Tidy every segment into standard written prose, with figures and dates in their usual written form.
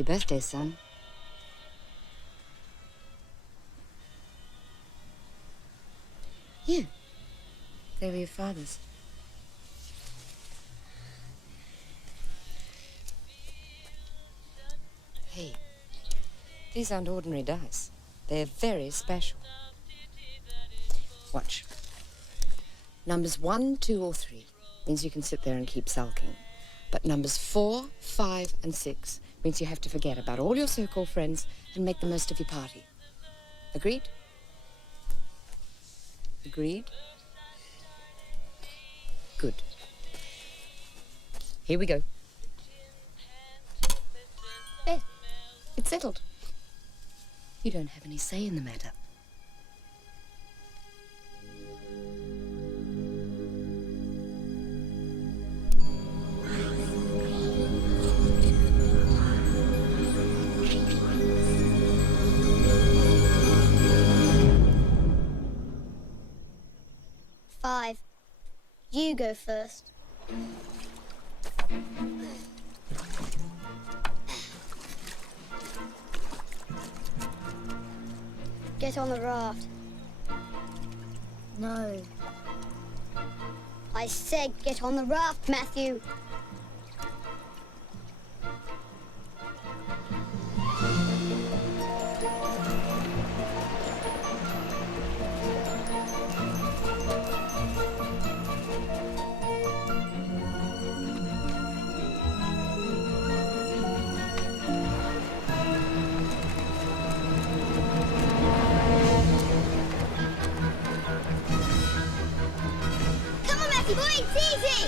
Happy birthday, son. Here. They were your father's. Hey, these aren't ordinary dice. They're very special. Watch. Numbers 1, 2, or 3 means you can sit there and keep sulking. But numbers 4, 5, and 6 means you have to forget about all your so-called friends and make the most of your party. Agreed? Agreed? Good. Here we go. There. It's settled. You don't have any say in the matter. Five. You go first. Get on the raft. No. I said get on the raft, Matthew. Boy, it's easy!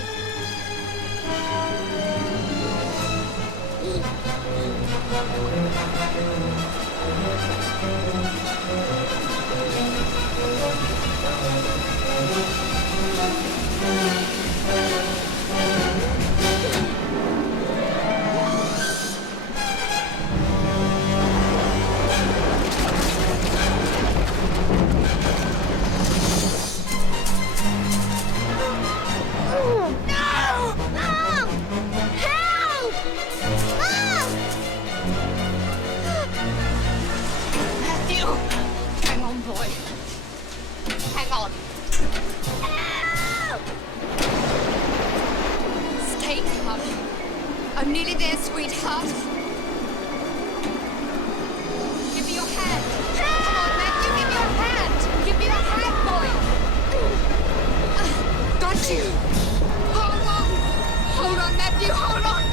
I'm nearly there, sweetheart. Give me your hand. Come on, Matthew, give me your hand. Give me your hand, boy. Got you. Hold on. Hold on, Matthew, hold on.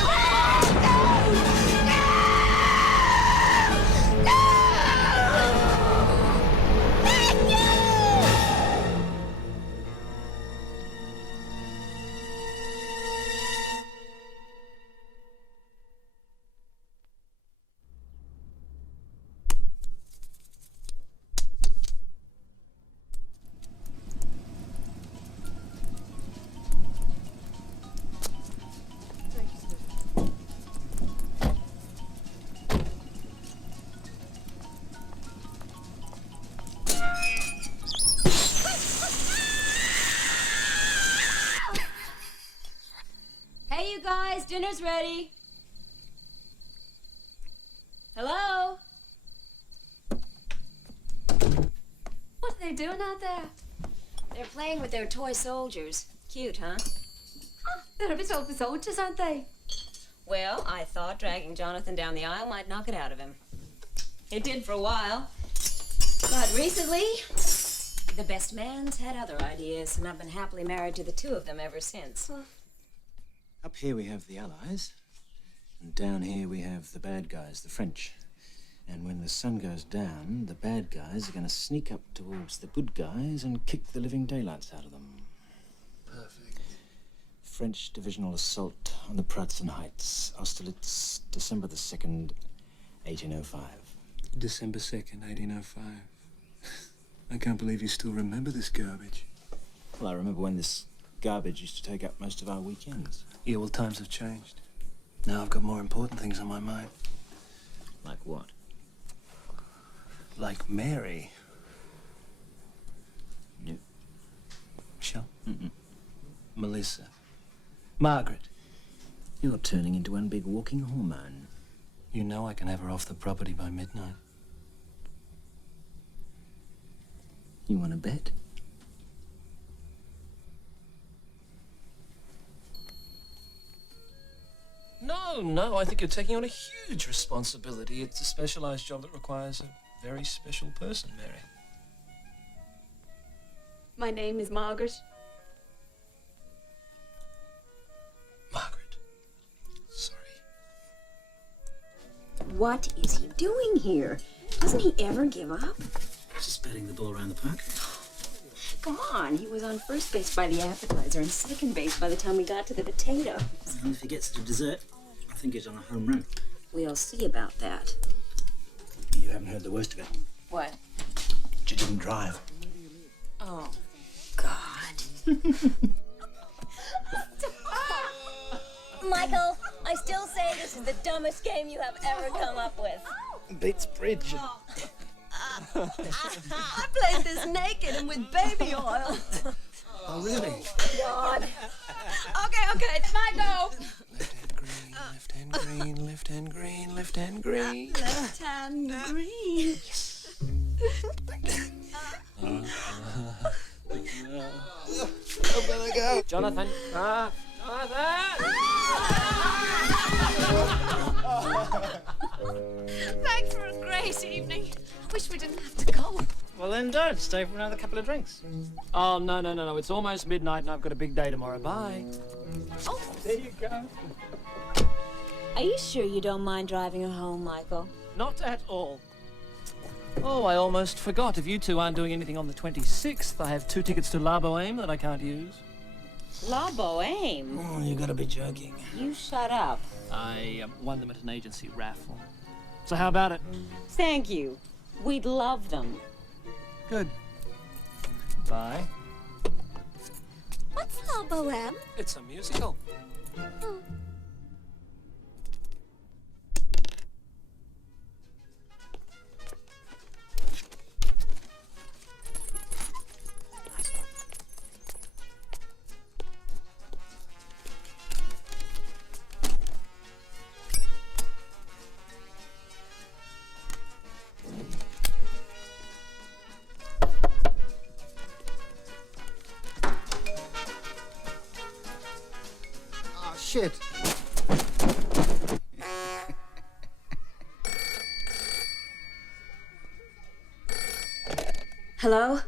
Hey, you guys, dinner's ready. Hello? What are they doing out there? They're playing with their toy soldiers. Cute, huh? Oh, they're a bit old for soldiers, aren't they? Well, I thought dragging Jonathan down the aisle might knock it out of him. It did for a while. But recently, the best man's had other ideas, and I've been happily married to the two of them ever since. Up here we have the Allies, and down here we have the bad guys, the French. And when the sun goes down, the bad guys are going to sneak up towards the good guys and kick the living daylights out of them. Perfect. French divisional assault on the Pratzen Heights, Austerlitz, December the 2nd, 1805. December 2nd, 1805. I can't believe you still remember this garbage. Well, I remember when this garbage used to take up most of our weekends. Yeah, well, times have changed. Now I've got more important things on my mind. Like what? Like Mary. No. Michelle? Mm-mm. Melissa. Margaret. You're turning into one big walking hormone. You know I can have her off the property by midnight. You want to bet? No, I think you're taking on a huge responsibility. It's a specialized job that requires a very special person, Mary. My name is Margaret. Margaret. Sorry. What is he doing here? Doesn't he ever give up? Just batting the ball around the park. Come on, he was on first base by the appetizer and second base by the time we got to the potatoes. And if he gets to dessert, I think he's on a home run. We'll see about that. You haven't heard the worst of it. What? She didn't drive. Oh, God. Michael, I still say this is the dumbest game you have ever come up with. Beats bridge. I played this naked and with baby oil. Oh, really? God. Okay, it's my go. Left hand green, left hand green, left hand green, left hand green. Left hand green. I'm gonna go. Jonathan. Thanks for a great evening. I wish we didn't have to go. Well, then don't. Stay for another couple of drinks. Oh, no. It's almost midnight and I've got a big day tomorrow. Bye. Oh, There you go. Are you sure you don't mind driving her home, Michael? Not at all. Oh, I almost forgot. If you two aren't doing anything on the 26th, I have 2 tickets to La Boheme that I can't use. La Boheme. Oh, you gotta be joking. You shut up. I won them at an agency raffle. So how about it? Thank you. We'd love them. Good. Bye. What's La Boheme? It's a musical. Oh, shit. Hello?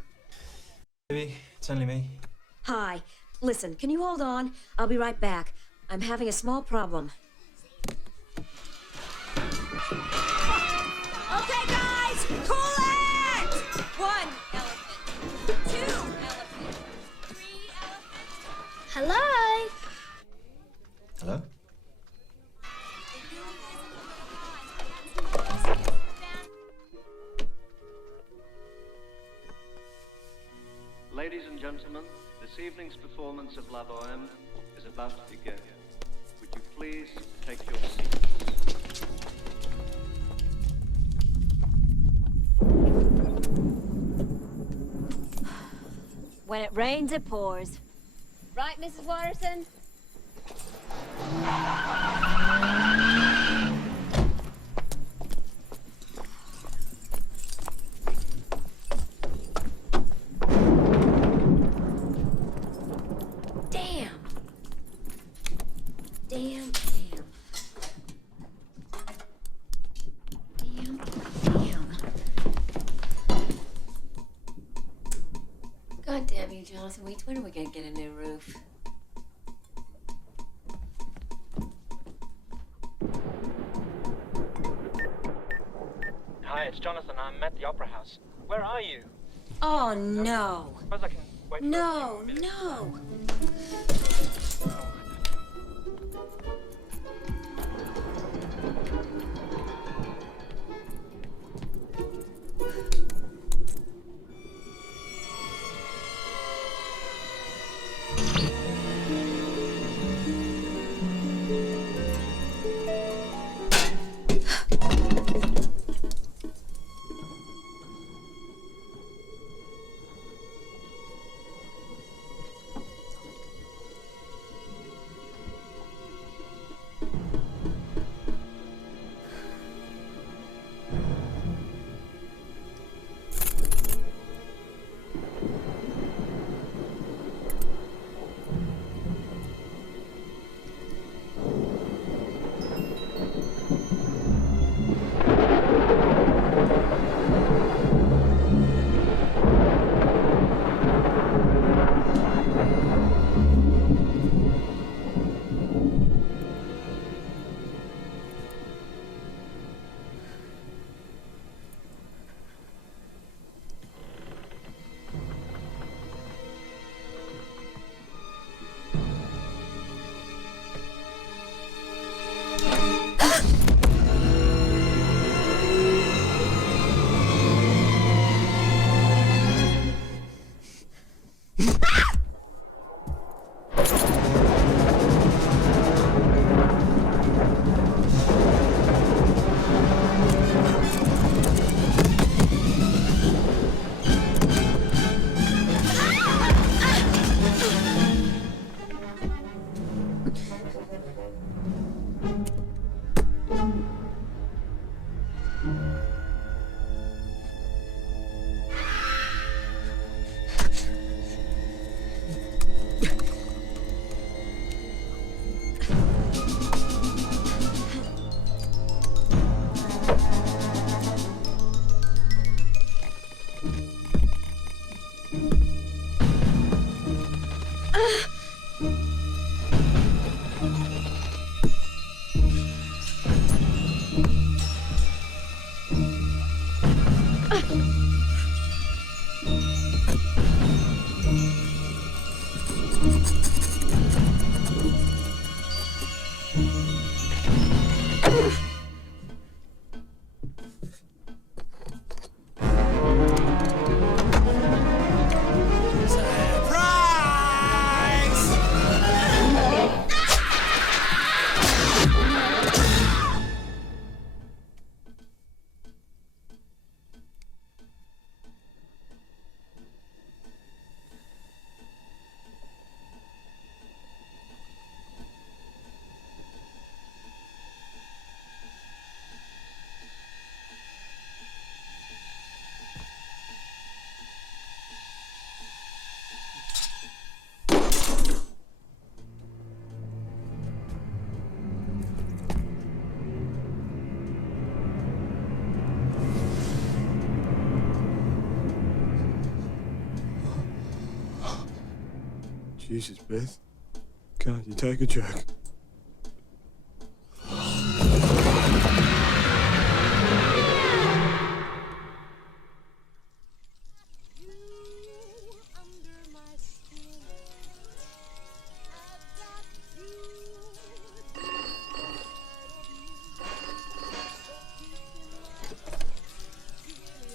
Baby, it's only me. Hi. Listen, can you hold on? I'll be right back. I'm having a small problem. Okay, guys, cool it! 1 elephant, 2 elephants, 3 elephants. Hello? Hello? Ladies and gentlemen, this evening's performance of La Boheme is about to begin. Would you please take your seats? When it rains, it pours. Right, Mrs. Watterson? Damn. Damn. God damn you, Jonathan Weeds. When are we gonna get a new roof? Hi, it's Jonathan. I'm at the Opera House. Where are you? Oh, no. Suppose I can wait for a No, few minutes. no. Jesus, Beth. Can't you take a joke?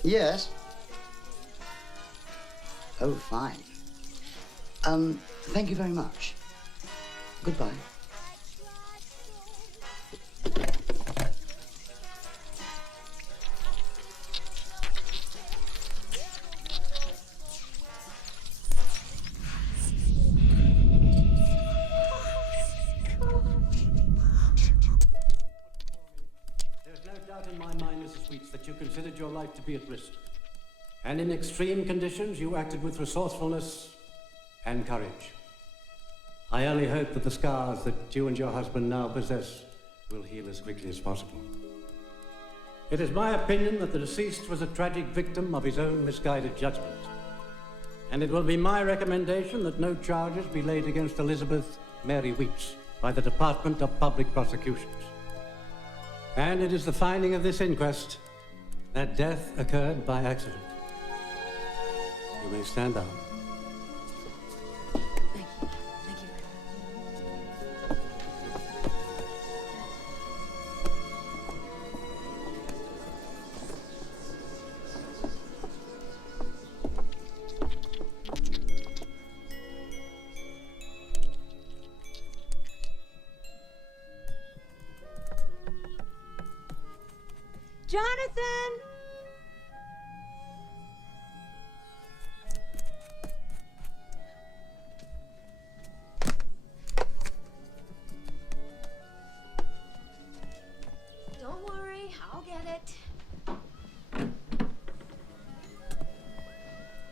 Yes. Oh, fine. Thank you very much. Goodbye. There's no doubt in my mind, Mrs. Weeks, that you considered your life to be at risk. And in extreme conditions, you acted with resourcefulness and courage. I only hope that the scars that you and your husband now possess will heal as quickly as possible. It is my opinion that the deceased was a tragic victim of his own misguided judgment. And it will be my recommendation that no charges be laid against Elizabeth Mary Weeks by the Department of Public Prosecutions. And it is the finding of this inquest that death occurred by accident. You may stand down. Jonathan! Don't worry, I'll get it.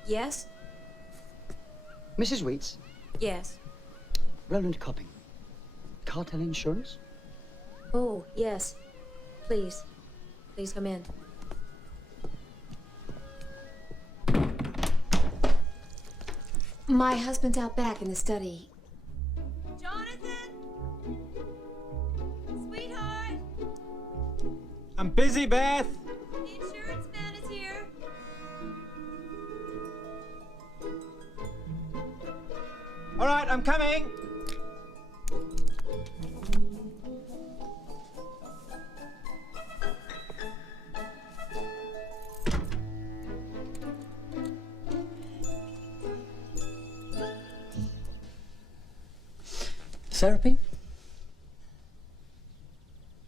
Yes? Mrs. Weeks, Yes. Roland Copping. Cartel insurance? Oh, yes. Please. Please come in. My husband's out back in the study. Jonathan! Sweetheart! I'm busy, Beth. The insurance man is here. All right, I'm coming. Therapy?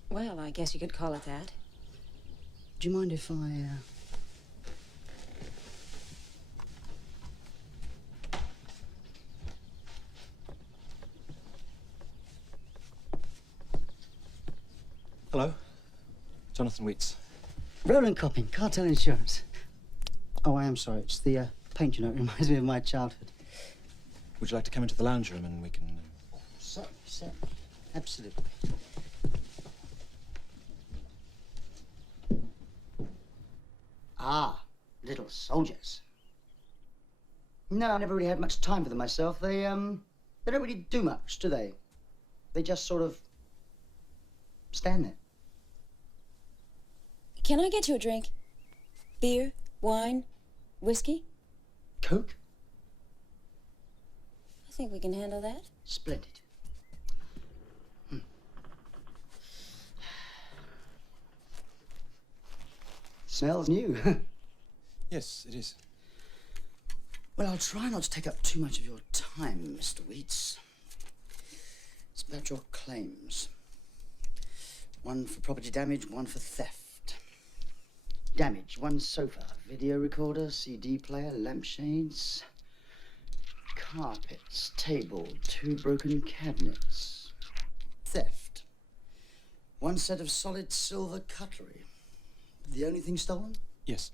Well, I guess you could call it that. Do you mind if I, Hello. Jonathan Wheats. Roland Copping, Cartel Insurance. Oh, I am sorry. It's the paint, you know. It reminds me of my childhood. Would you like to come into the lounge room and we can... Certainly. Absolutely. Ah, little soldiers. No, I never really had much time for them myself. They don't really do much, do they? They just sort of stand there. Can I get you a drink? Beer? Wine? Whiskey? Coke? I think we can handle that. Splendid. Smells new. Yes, it is. Well, I'll try not to take up too much of your time, Mr. Wheats. It's about your claims. One for property damage, one for theft. Damage, one sofa, video recorder, CD player, lampshades, carpets, table, 2 broken cabinets. Theft, 1 set of solid silver cutlery. The only thing stolen? Yes.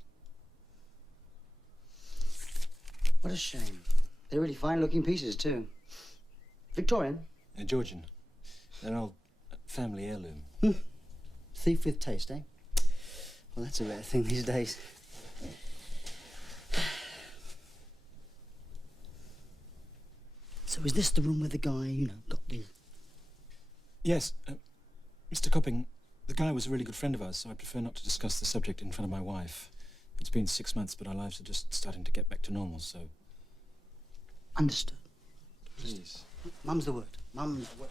What a shame. They're really fine-looking pieces, too. Victorian? Georgian. They're an old family heirloom. Thief with taste, eh? Well, that's a rare thing these days. So is this the room where the guy, you know, got the... Yes. Mr. Copping, the guy was a really good friend of ours, so I prefer not to discuss the subject in front of my wife. It's been 6 months, but our lives are just starting to get back to normal, so... Understood. Please. Mum's the word. Mum's the word.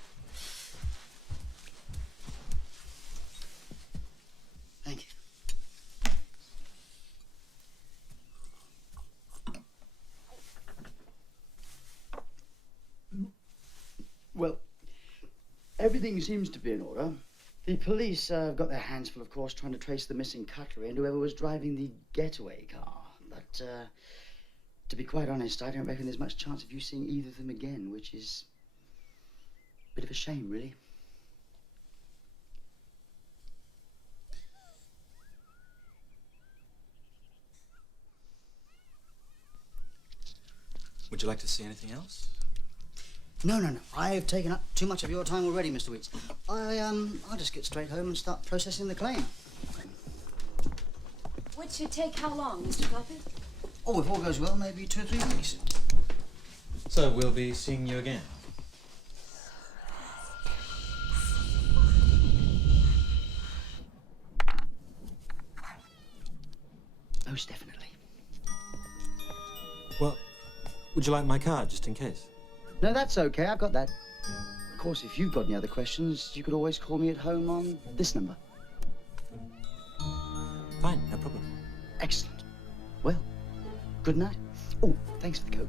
Thank you. Well, everything seems to be in order. The police have got their hands full, of course, trying to trace the missing cutlery and whoever was driving the getaway car. But, to be quite honest, I don't reckon there's much chance of you seeing either of them again, which is a bit of a shame, really. Would you like to see anything else? No. I've taken up too much of your time already, Mr. Wheats. I'll just get straight home and start processing the claim. Which should take how long, Mr. Copping? Oh, if all goes well, maybe 2 or 3 weeks. So we'll be seeing you again? Most definitely. Well, would you like my card, just in case? No, that's okay. I've got that. Of course, if you've got any other questions, you could always call me at home on this number. Fine, no problem. Excellent. Well, good night. Oh, thanks for the Coke.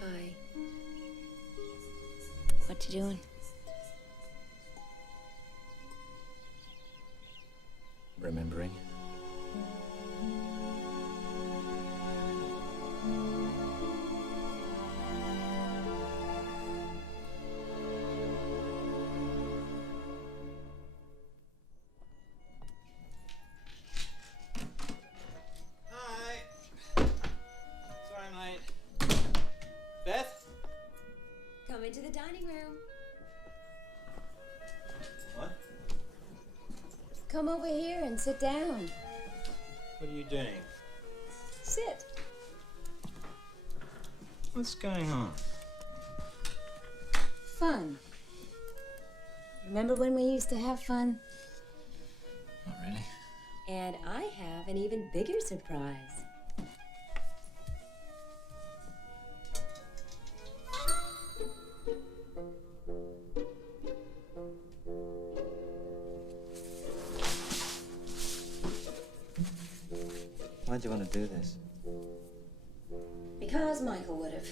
Hi. What you doing? Remembering. Come into the dining room. What? Come over here and sit down. What are you doing? Sit. What's going on? Fun. Remember when we used to have fun? Not really. And I have an even bigger surprise. Why do you want to do this? Because Michael would have.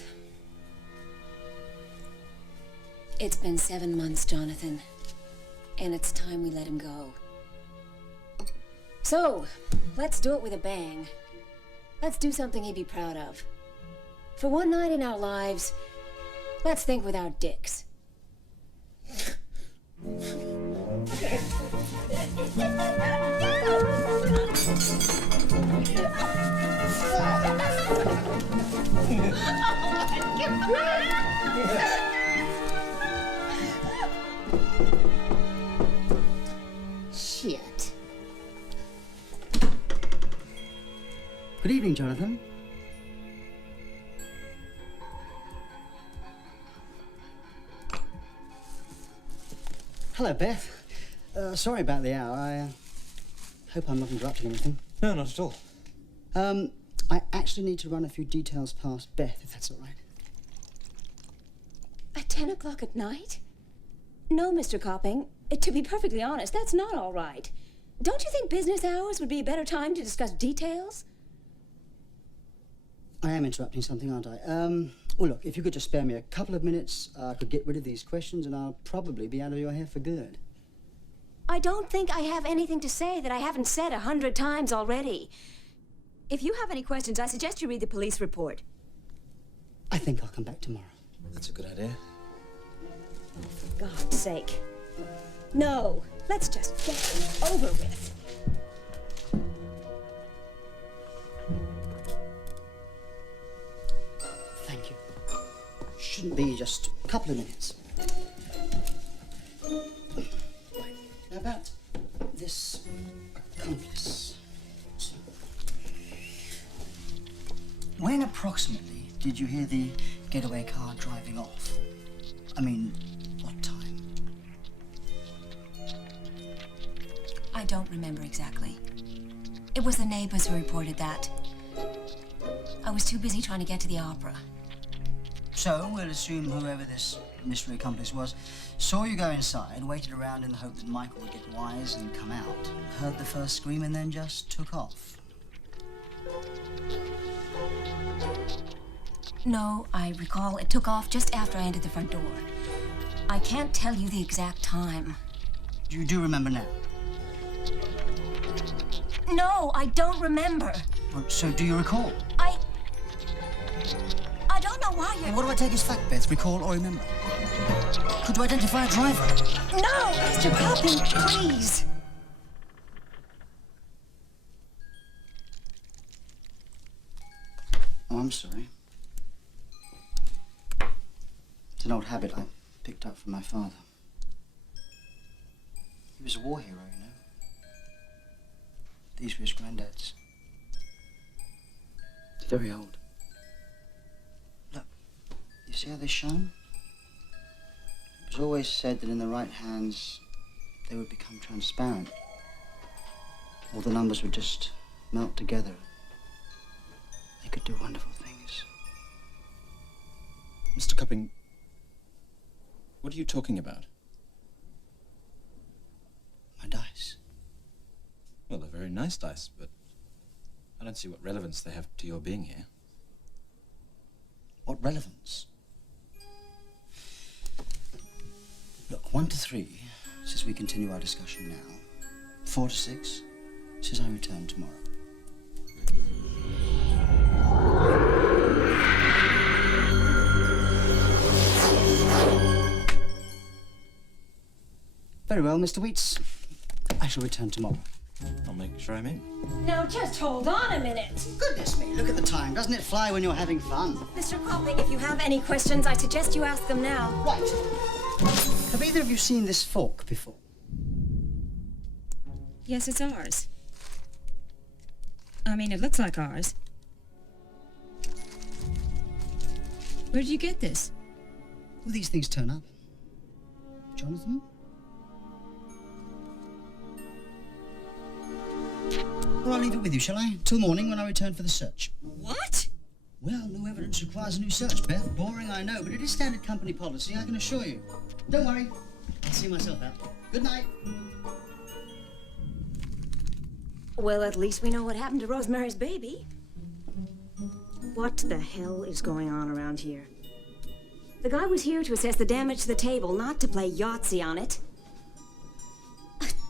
It's been 7 months, Jonathan. And it's time we let him go. So, let's do it with a bang. Let's do something he'd be proud of. For one night in our lives, let's think without dicks. Shit. Good evening, Jonathan. Hello, Beth. Sorry about the hour. I hope I'm not interrupting anything. No, not at all. I actually need to run a few details past Beth, if that's all right. At 10 o'clock at night? No, Mr. Copping. To be perfectly honest, that's not all right. Don't you think business hours would be a better time to discuss details? I am interrupting something, aren't I? Well, look, if you could just spare me a couple of minutes, I could get rid of these questions and I'll probably be out of your hair for good. I don't think I have anything to say that I haven't said 100 times already. If you have any questions, I suggest you read the police report. I think I'll come back tomorrow. That's a good idea. For God's sake. No, let's just get it over with. Thank you. Shouldn't be just a couple of minutes. Right, now about this accomplice. So, when approximately did you hear the getaway car driving off? I mean, what time? I don't remember exactly. It was the neighbors who reported that. I was too busy trying to get to the opera. So, we'll assume whoever this mystery accomplice was saw you go inside, waited around in the hope that Michael would get wise and come out, heard the first scream, and then just took off. No, I recall it took off just after I entered the front door. I can't tell you the exact time. You do remember now? No, I don't remember. Well, so, do you recall? I don't know why you're... Hey, what do I take as fact, Beth? Recall or remember? Could you identify a driver? No, Mr. Copping, please. Oh, I'm sorry. It's an old habit I picked up from my father. He was a war hero, you know. These were his granddads. Very old. Look, you see how they shone? It was always said that in the right hands, they would become transparent. All the numbers would just melt together. They could do wonderful things. Mr. Cupping, what are you talking about? My dice. Well, they're very nice dice, but I don't see what relevance they have to your being here. What relevance? Look, 1 to 3 says we continue our discussion now. 4 to 6 says I return tomorrow. Very well, Mr. Weeks. I shall return tomorrow. I'll make sure I'm in. Now, just hold on a minute. Goodness me, look at the time. Doesn't it fly when you're having fun? Mr. Copping, if you have any questions, I suggest you ask them now. Right. Have either of you seen this fork before? Yes, it's ours. I mean, it looks like ours. Where did you get this? Will these things turn up? Jonathan? Well, I'll leave it with you, shall I? Till morning when I return for the search. What? Well, no evidence requires a new search, Beth. Boring, I know, but it is standard company policy, I can assure you. Don't worry. I'll see myself out. Good night. Well, at least we know what happened to Rosemary's Baby. What the hell is going on around here? The guy was here to assess the damage to the table, not to play Yahtzee on it.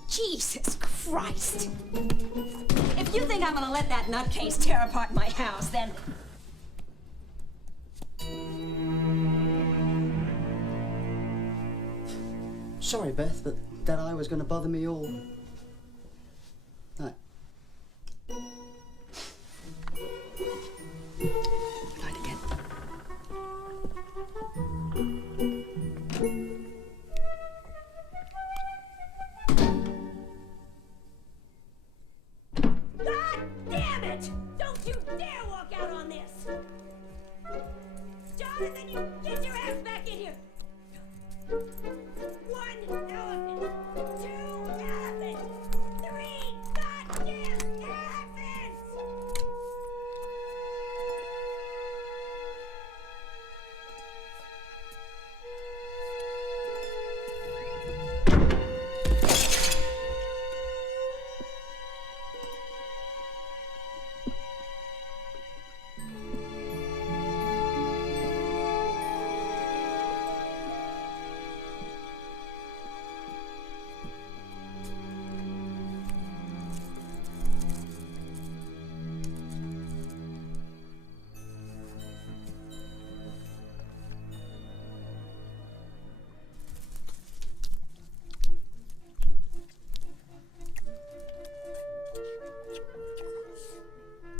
Jesus Christ! If you think I'm gonna let that nutcase tear apart my house, then... Sorry, Beth, but that eye was going to bother me all night. Night again. God damn it! Don't you dare walk out on this! Jonathan, you get your ass back in here! 1 elephant! 2 elephants! 3 goddamn elephants!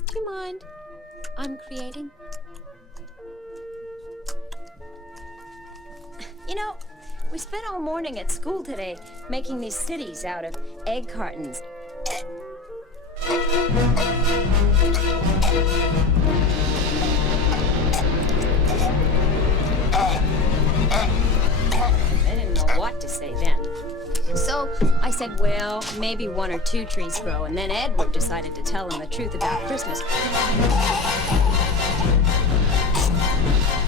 Do you mind? I'm creating. You know, we spent all morning at school today making these cities out of egg cartons. I didn't know what to say then. So I said, well, maybe 1 or 2 trees grow, and then Edward decided to tell him the truth about Christmas.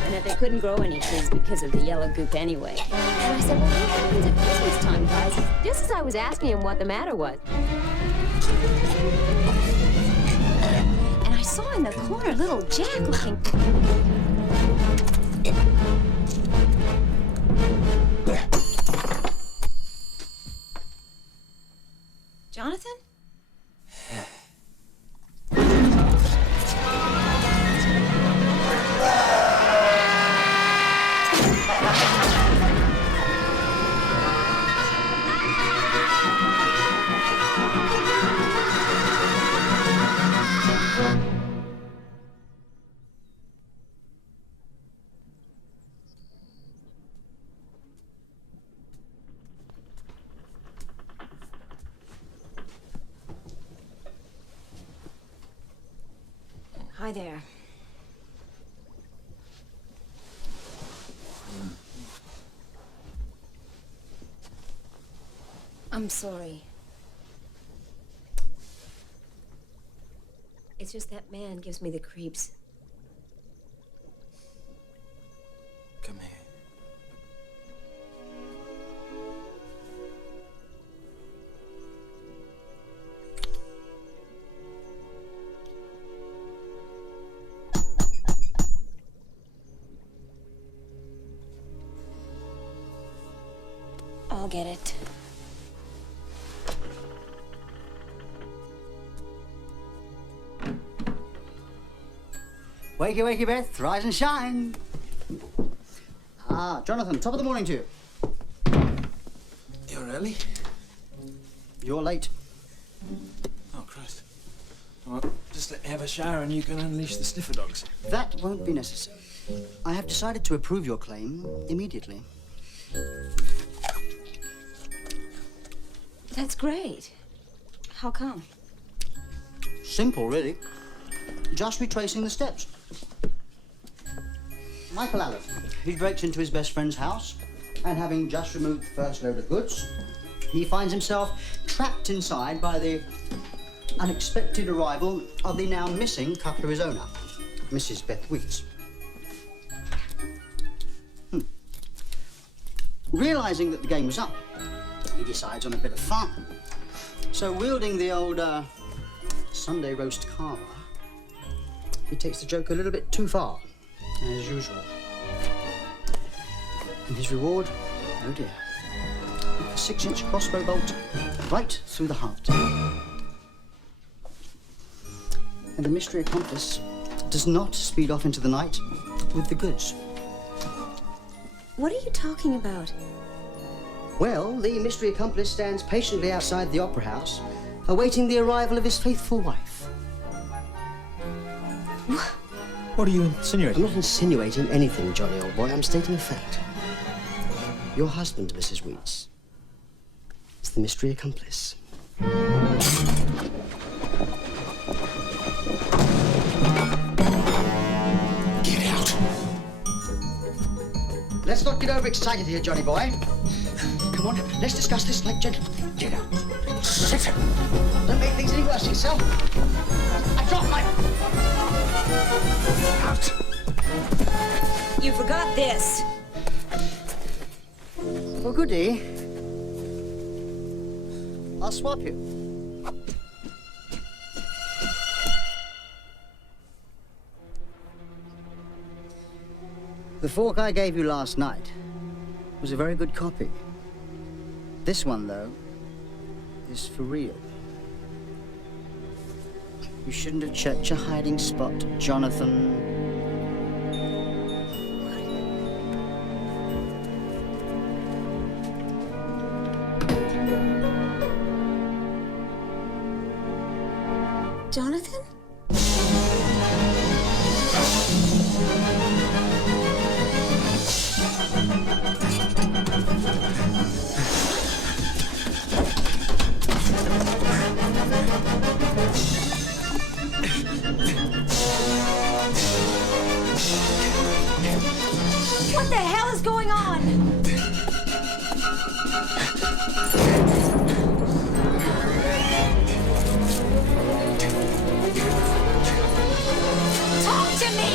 And that they couldn't grow any trees because of the yellow goop anyway. And I said, well, what happens at Christmas time, guys? Just as I was asking him what the matter was. And I saw in the corner little Jack looking... Jonathan? Hi there. I'm sorry. It's just that man gives me the creeps. Come here. I'll get it. Wakey, wakey, Beth. Rise and shine. Ah, Jonathan, top of the morning to you. You're early? You're late. Oh, Christ. Well, just let me have a shower and you can unleash the sniffer dogs. That won't be necessary. I have decided to approve your claim immediately. That's great. How come? Simple, really. Just retracing the steps. Michael Allen. He breaks into his best friend's house, and having just removed the first load of goods, he finds himself trapped inside by the unexpected arrival of the now missing cutler's owner, Mrs. Beth Weeks. Realizing that the game was up, he decides on a bit of fun. So, wielding the old Sunday roast carver, he takes the joke a little bit too far, as usual. And his reward, oh dear, a 6-inch crossbow bolt right through the heart. And the mystery accomplice does not speed off into the night with the goods. What are you talking about? Well, the mystery accomplice stands patiently outside the opera house, awaiting the arrival of his faithful wife. What are you insinuating? I'm not insinuating anything, Johnny, old boy. I'm stating a fact. Your husband, Mrs. Weeks, is the mystery accomplice. Get out! Let's not get overexcited here, Johnny boy. Come on, let's discuss this like gentlemen. Get out. Sit. Don't make things any worse yourself. I dropped my... Out. You forgot this. Well, goody. I'll swap you. The fork I gave you last night was a very good copy. This one, though, is for real. You shouldn't have checked your hiding spot, Jonathan. Jonathan? What the hell is going on? Talk to me!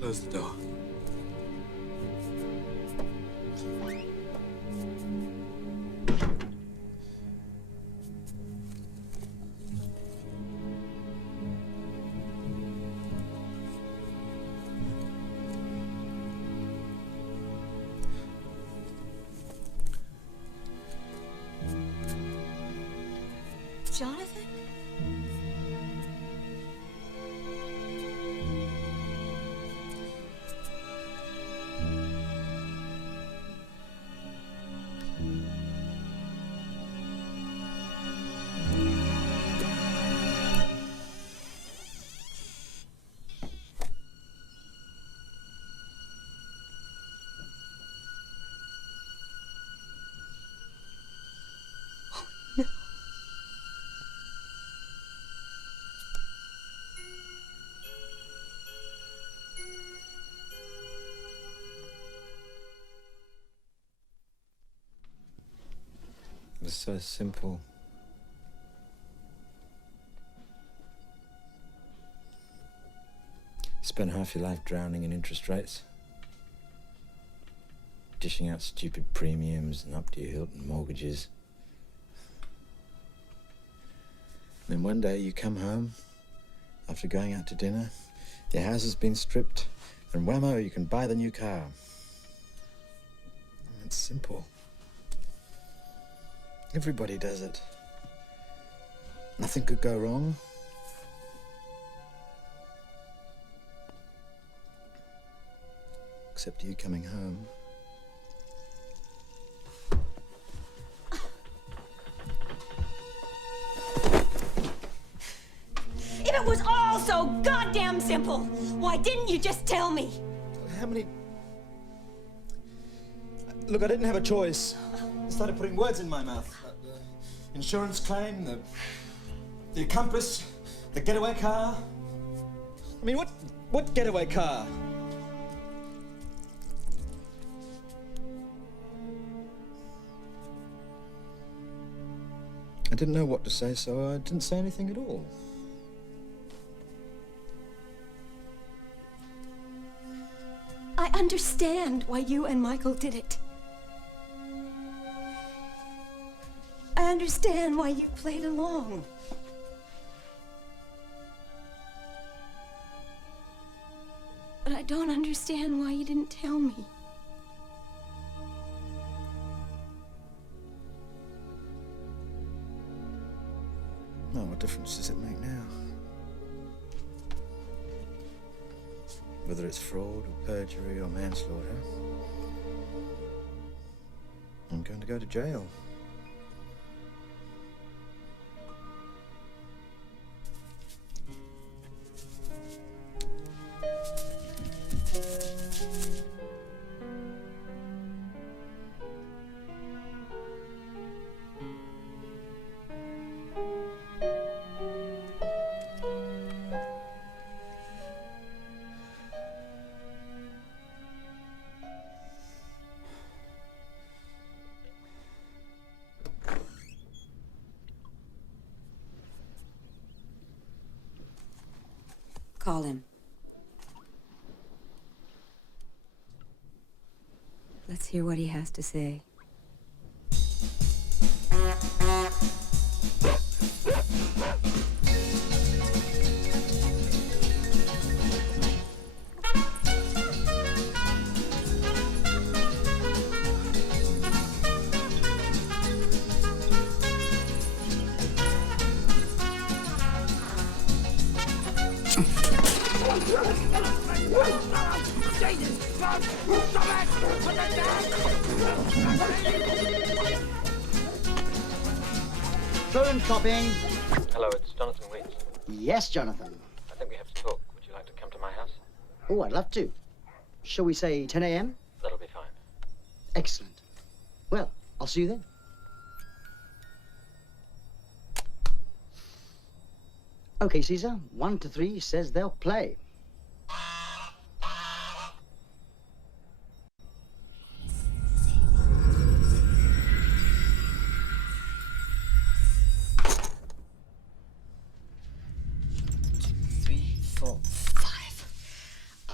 Close the door. Jonathan? It was so simple. Spent half your life drowning in interest rates, dishing out stupid premiums and up to your hilt in mortgages. Then one day you come home after going out to dinner, your house has been stripped, and whammo, you can buy the new car. It's simple. Everybody does it. Nothing could go wrong. Except you coming home. so goddamn simple. Why didn't you just tell me? How many... Look, I didn't have a choice. I started putting words in my mouth. Insurance claim, the accomplice, the getaway car. I mean, what getaway car? I didn't know what to say, so I didn't say anything at all. I understand why you and Michael did it. I understand why you played along. But I don't understand why you didn't tell me. Oh, what difference does it make now? Whether it's fraud or perjury or manslaughter, I'm going to go to jail. Call him. Let's hear what he has to say. Phone copying. Hello, it's Jonathan Weeks. Yes, Jonathan. I think we have to talk. Would you like to come to my house? Oh, I'd love to. Shall we say 10 a.m.? That'll be fine. Excellent. Well, I'll see you then. Okay, Caesar. 1 to 3 says they'll play.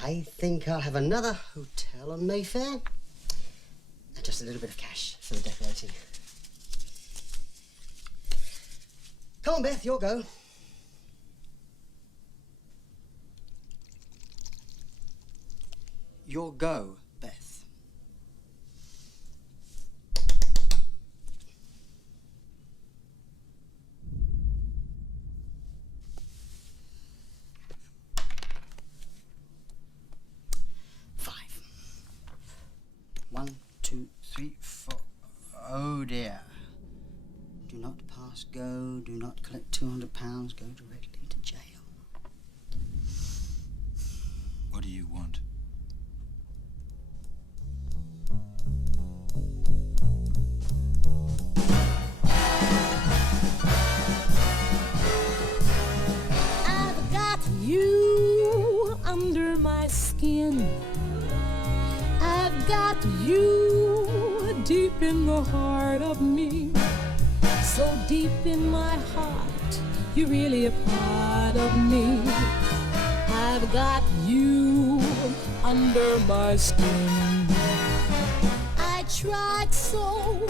I think I'll have another hotel on Mayfair. And just a little bit of cash for the decorating. Come on, Beth, your go. Your go, Beth. One, two, three, four. Oh dear. Do not pass go, do not collect £200, go directly to jail. What do you want? I've got you under my skin. I've got you deep in the heart of me. So deep in my heart, you're really a part of me. I've got you under my skin. I tried so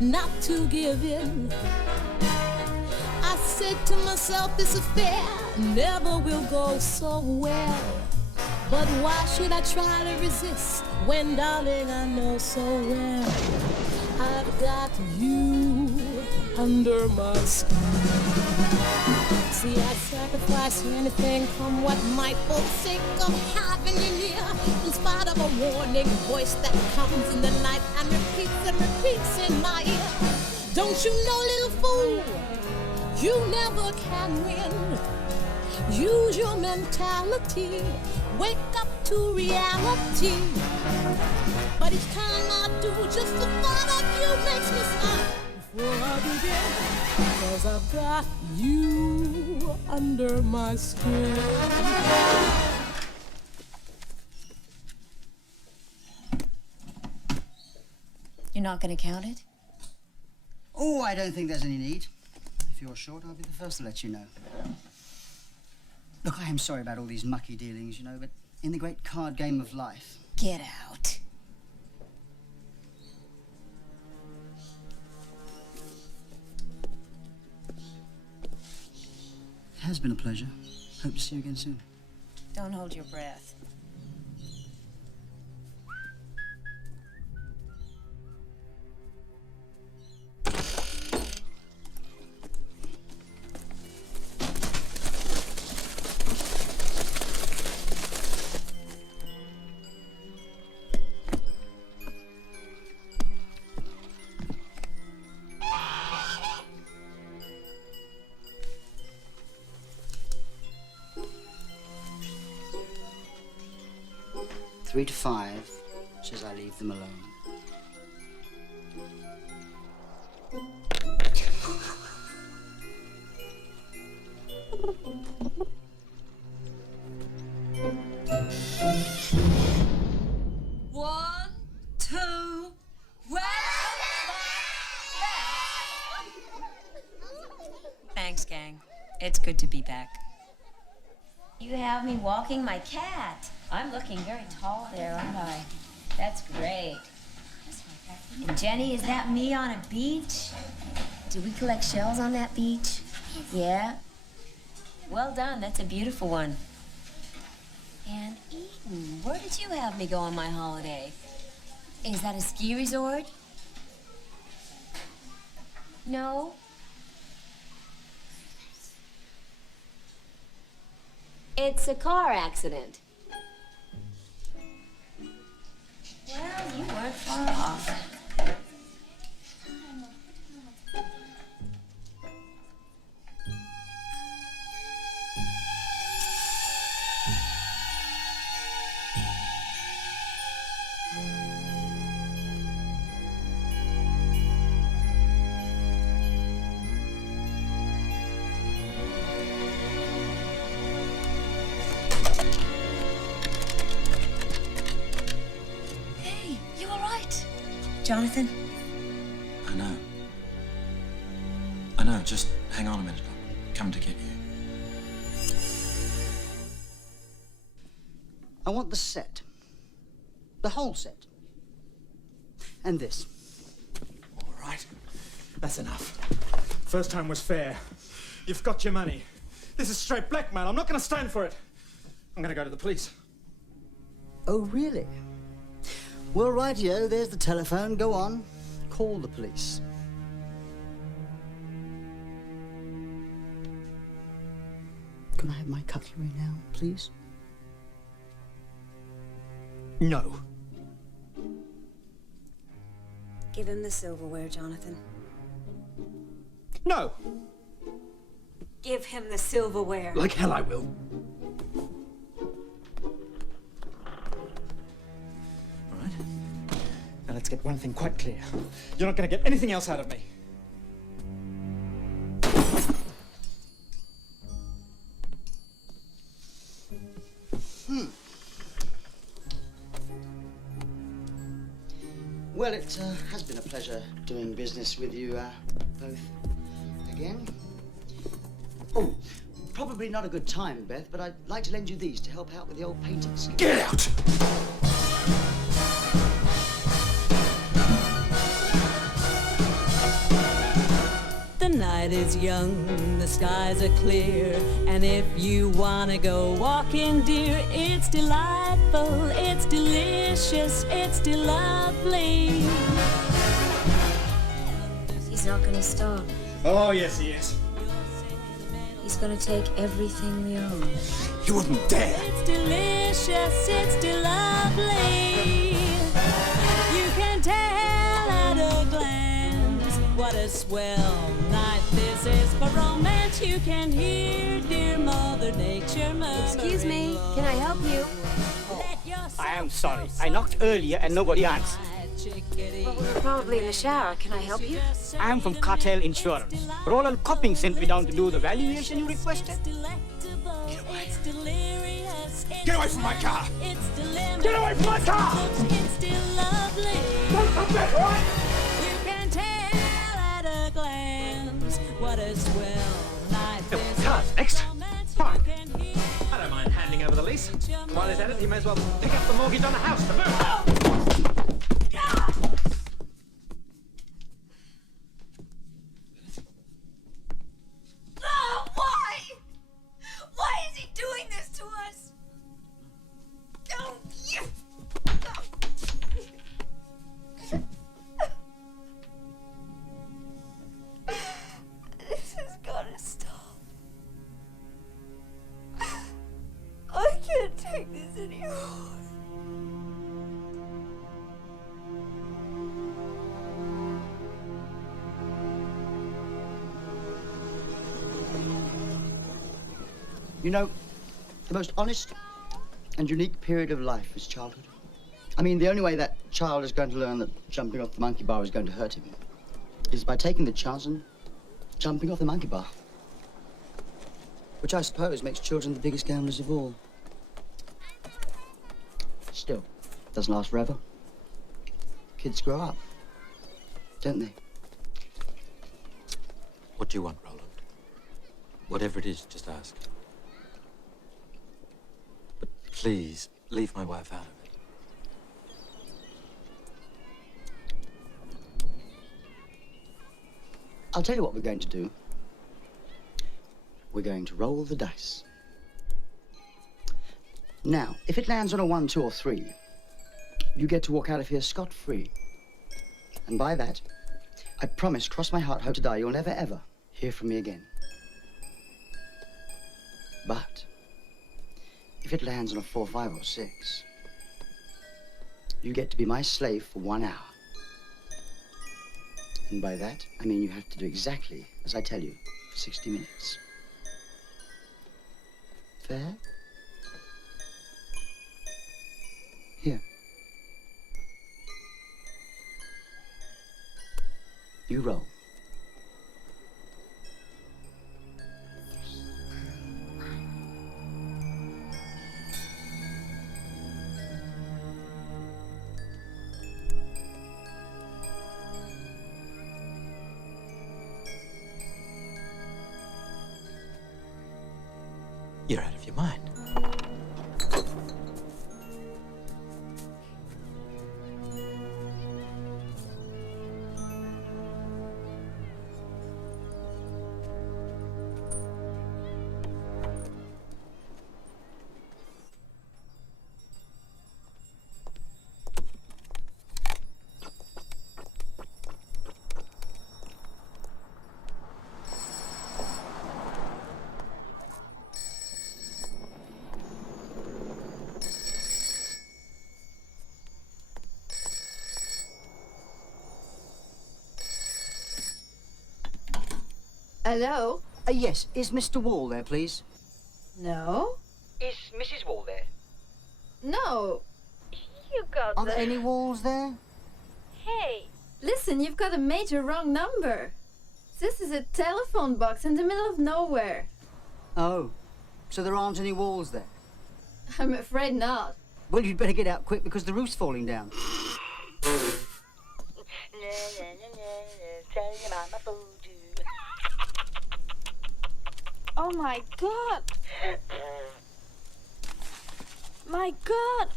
not to give in. I said to myself, this affair never will go so well. But why should I try to resist when, darling, I know so well I've got you under my skin. See, I'd sacrifice anything, come what might, for the sake of having you near. In spite of a warning voice that comes in the night and repeats in my ear. Don't you know, little fool, you never can win. Use your mentality. Wake up to reality. But each time I do, just the thought of you makes me smile. Before I begin, 'cause I've got you under my skin. You're not going to count it? Oh, I don't think there's any need. If you're short, I'll be the first to let you know. Look, I am sorry about all these mucky dealings, you know, but in the great card game of life... Get out. It has been a pleasure. Hope to see you again soon. Don't hold your breath. Three to 5 says I leave them alone. One, two, Thanks, gang. It's good to be back. You have me walking my cat. I'm looking very tall there, aren't I? That's great. And Jenny, is that me on a beach? Did we collect shells on that beach? Yeah? Well done, that's a beautiful one. And Eden, where did you have me go on my holiday? Is that a ski resort? No? It's a car accident. Well, you weren't far off. Jonathan? I know. I know. Just hang on a minute. I'm coming to get you. I want the set. The whole set. And this. All right. That's enough. First time was fair. You've got your money. This is straight blackmail. I'm not going to stand for it. I'm going to go to the police. Oh, really? Well, rightio, there's the telephone. Go on. Call the police. Can I have my cutlery now, please? No. Give him the silverware, Jonathan. No. Give him the silverware. Like hell I will. Now let's get one thing quite clear. You're not going to get anything else out of me. Well, it has been a pleasure doing business with you both again. Oh, probably not a good time, Beth, but I'd like to lend you these to help out with the old paintings. Get out! The night is young, the skies are clear, and if you wanna go walking, dear, it's delightful, it's delicious, it's lovely. He's not gonna stop. Oh, yes, he is. He's gonna take everything we own. You wouldn't dare. It's delicious, it's lovely. You can tell at a glance what what a swell night this is for romance. You can hear dear Mother Nature murmuring. Excuse me, can I help you? I am sorry. I knocked earlier and nobody answered. Well, we were probably in the shower. Can I help you? I am from Cartel Insurance. Roland Copping sent me down to do the valuation you requested. Get away. Get away from my car! Get away from my car! It's still lovely. Don't come back, right? You can tell at a glance what a swell night this is. Cars, next. Fine. I don't mind handing over the lease. While he's at it, he may as well pick up the mortgage on the house to boot. Oh, why? Why is he doing this to us? Don't you? This has got to stop. I can't take this anymore. You know, the most honest and unique period of life is childhood. I mean, the only way that child is going to learn that jumping off the monkey bar is going to hurt him is by taking the chance and jumping off the monkey bar. Which I suppose makes children the biggest gamblers of all. Still, doesn't last forever. Kids grow up, don't they? What do you want, Roland? Whatever it is, just ask. But please, leave my wife out of it. I'll tell you what we're going to do. We're going to roll the dice. Now, if it lands on a 1, 2, or 3, you get to walk out of here scot-free. And by that, I promise, cross my heart, hope to die, you'll never, ever hear from me again. But if it lands on a 4, 5, or 6, you get to be my slave for 1 hour. And by that, I mean you have to do exactly as I tell you for 60 minutes. Fair? Here. You roll. You're out of your mind. Hello? Yes, is Mr. Wall there, please? No? Is Mrs. Wall there? No. You got Are there any walls there? Hey. Listen, you've got a major wrong number. This is a telephone box in the middle of nowhere. Oh, so there aren't any walls there? I'm afraid not. Well, you'd better get out quick because the roof's falling down. Oh my God. My God.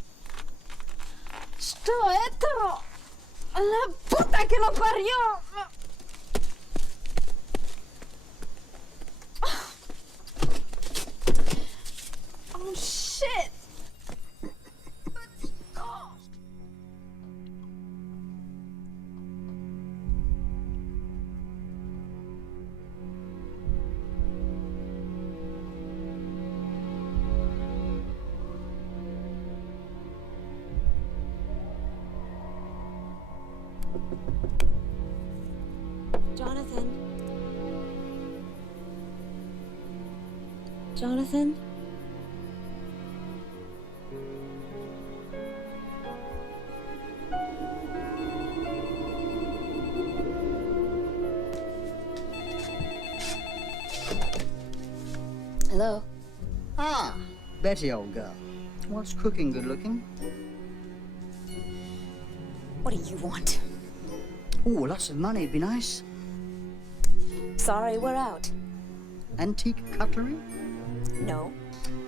Sto etero. La puta que lo parió. Oh shit. Jonathan? Jonathan? Hello? Ah, Betty, old girl. What's cooking, good looking? What do you want? Oh, lots of money, it'd be nice. Sorry, we're out. Antique cutlery? No.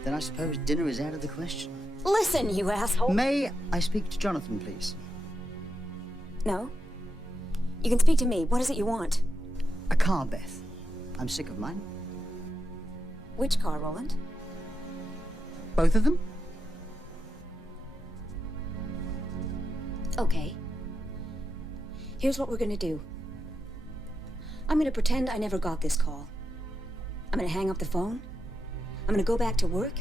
Then I suppose dinner is out of the question. Listen, you asshole. May I speak to Jonathan, please? No. You can speak to me. What is it you want? A car, Beth. I'm sick of mine. Which car, Roland? Both of them? Okay. Here's what we're gonna do. I'm gonna pretend I never got this call. I'm gonna hang up the phone. I'm gonna go back to work.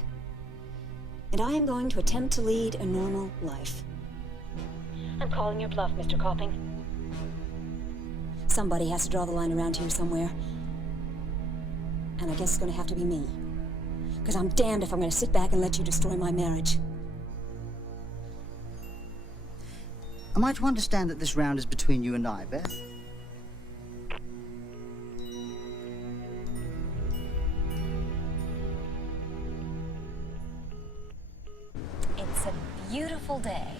And I am going to attempt to lead a normal life. I'm calling your bluff, Mr. Copping. Somebody has to draw the line around here somewhere. And I guess it's gonna have to be me. Because I'm damned if I'm gonna sit back and let you destroy my marriage. Am I to understand that this round is between you and I, Beth? It's a beautiful day.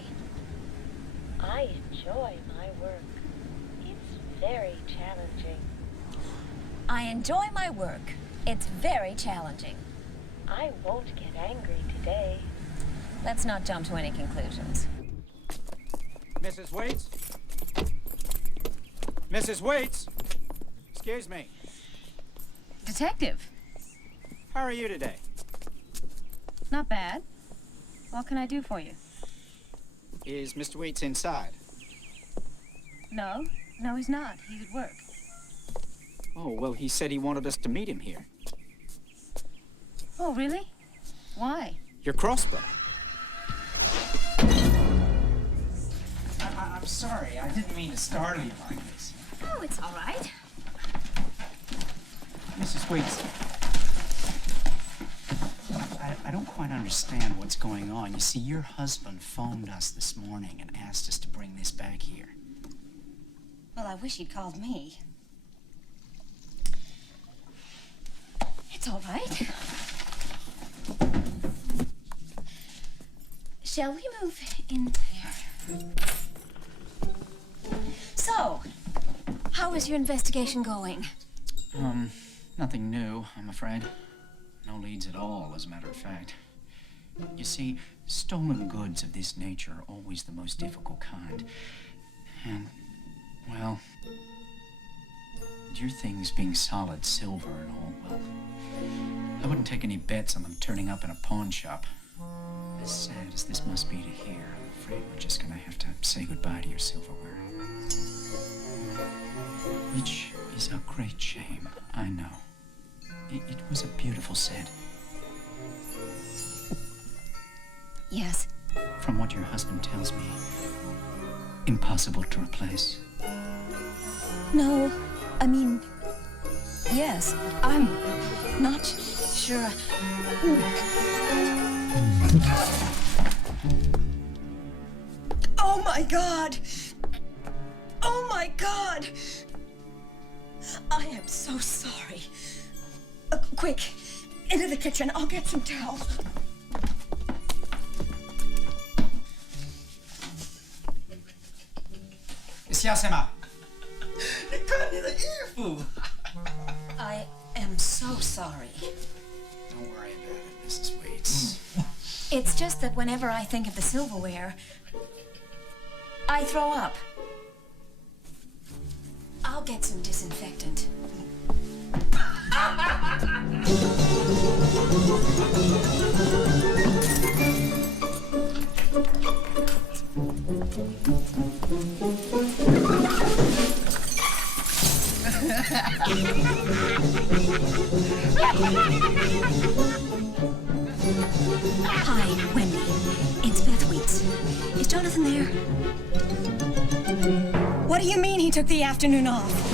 I enjoy my work. It's very challenging. I enjoy my work. It's very challenging. I won't get angry today. Let's not jump to any conclusions. Mrs. Waits? Mrs. Waits? Excuse me. Detective. How are you today? Not bad. What can I do for you? Is Mr. Waits inside? No, he's not. He's at work. Oh, well, he said he wanted us to meet him here. Oh, really? Why? Your crossbow. I'm sorry. I didn't mean to startle you like this. Oh, it's all right. Mrs. Waits, I don't quite understand what's going on. You see, your husband phoned us this morning and asked us to bring this back here. Well, I wish he'd called me. It's all right. Shall we move in there? So, how is your investigation going? Nothing new, I'm afraid. No leads at all, as a matter of fact. You see, stolen goods of this nature are always the most difficult kind. And, well, your things being solid silver and all, well, I wouldn't take any bets on them turning up in a pawn shop. As sad as this must be to hear, I'm afraid we're just gonna have to say goodbye to your silverware. Which is a great shame, I know. It was a beautiful set. Yes. From what your husband tells me, impossible to replace. No, I mean, yes, I'm not sure. Oh my God! Oh my God! I am so sorry. Quick, into the kitchen. I'll get some towels. Siasema. I am so sorry. Don't worry about it, Mrs. Waits. It's just that whenever I think of the silverware, I throw up. I'll get some disinfectant. Hi, Wendy. It's Beth Weeks. Is Jonathan there? What What do you mean he took the afternoon off?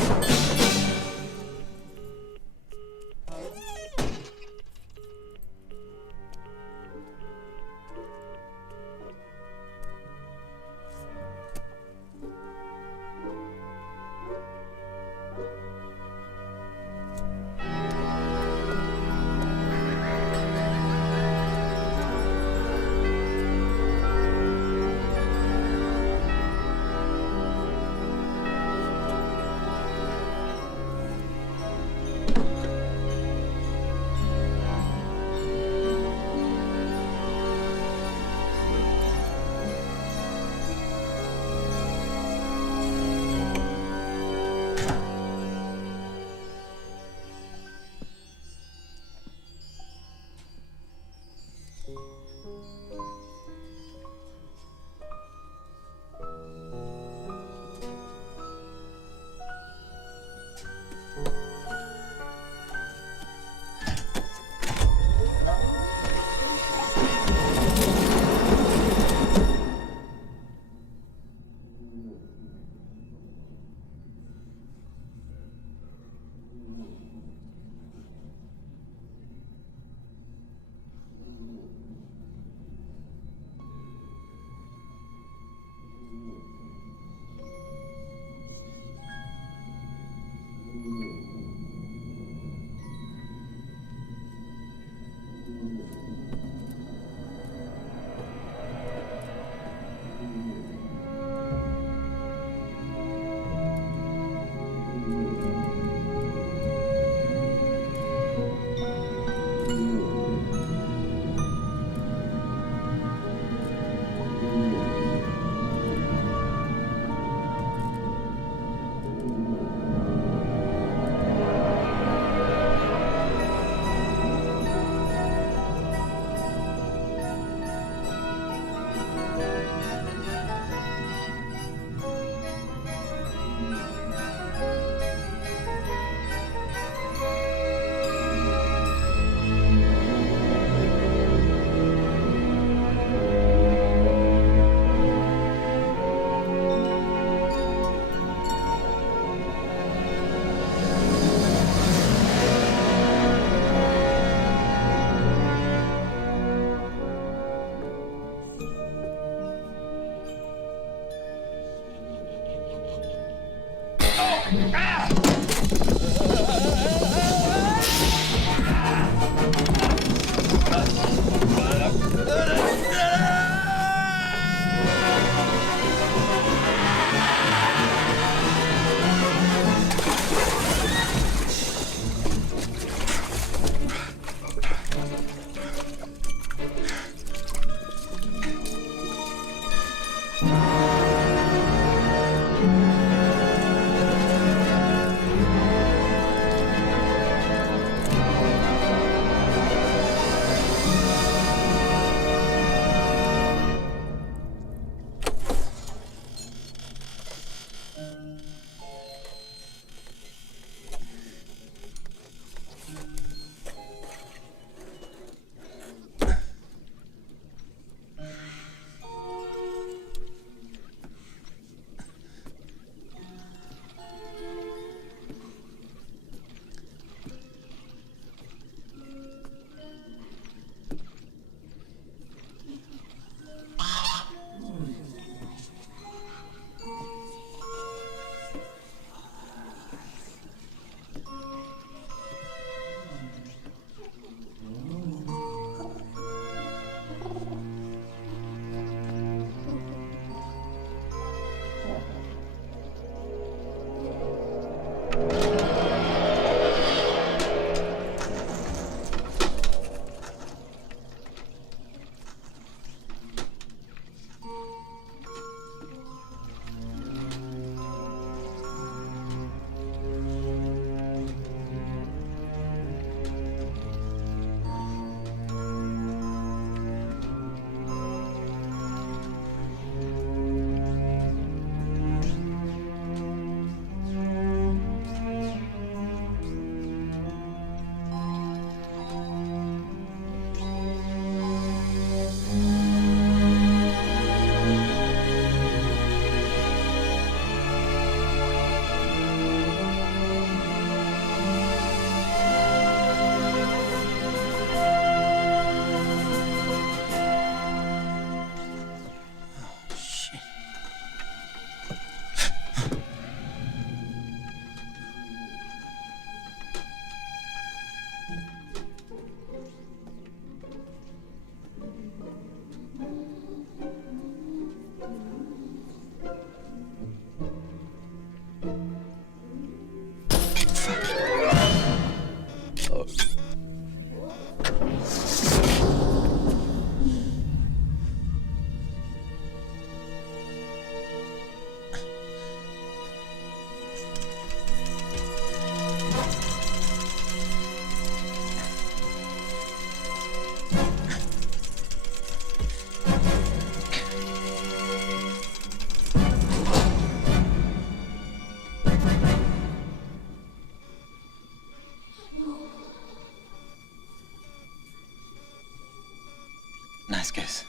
Nice guess.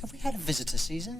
Have we had a visitor, Caesar?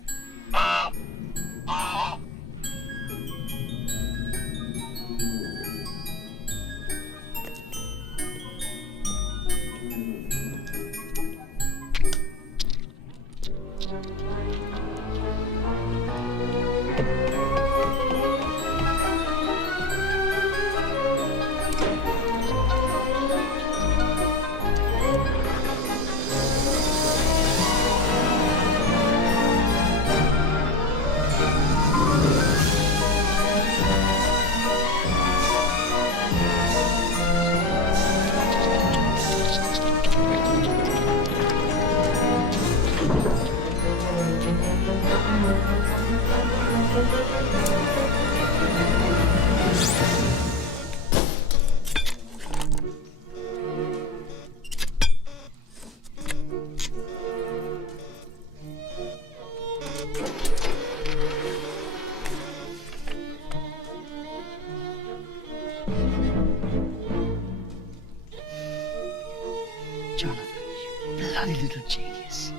Jonathan, you bloody little genius.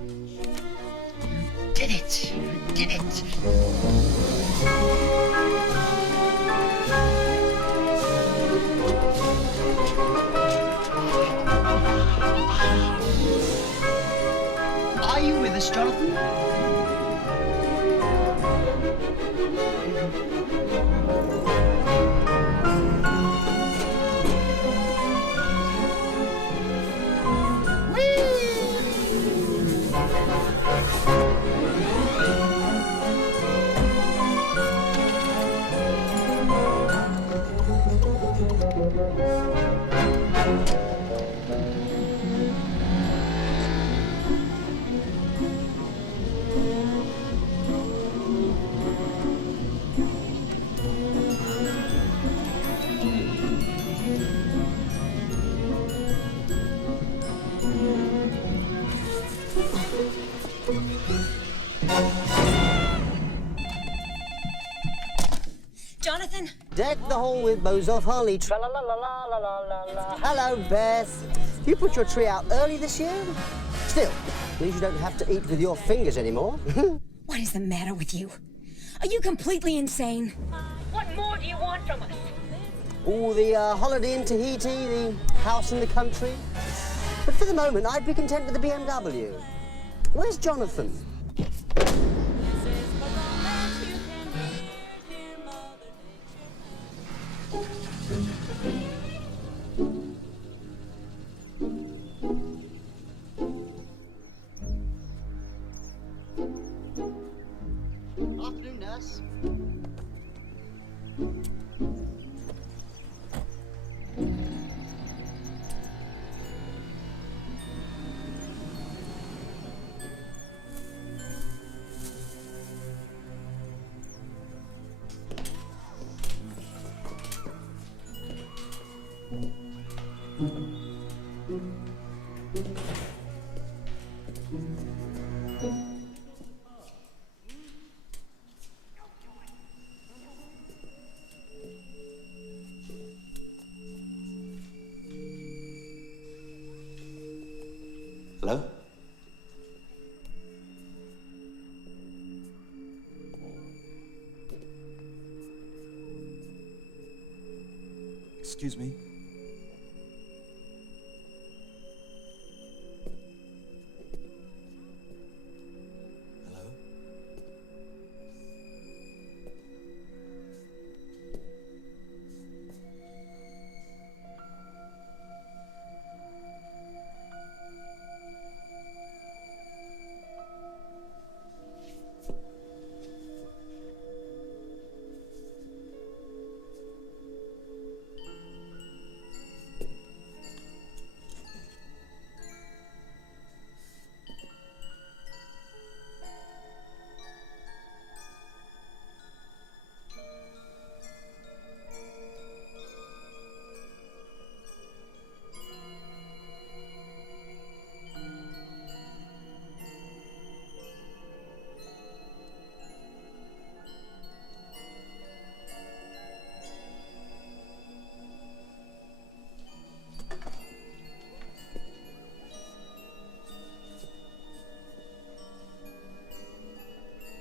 You did it! You did it! Are you with us, Jonathan? Jonathan? Deck the hall with bows of holly, tra-la-la-la-la-la-la-la. Hello, Beth. You put your tree out early this year? Still, at least you don't have to eat with your fingers anymore. What is the matter with you? Are you completely insane? What more do you want from us? Oh, the holiday in Tahiti, the house in the country. But for the moment, I'd be content with the BMW. Where's Jonathan? Afternoon, nurse. Hello? Excuse me? Hello?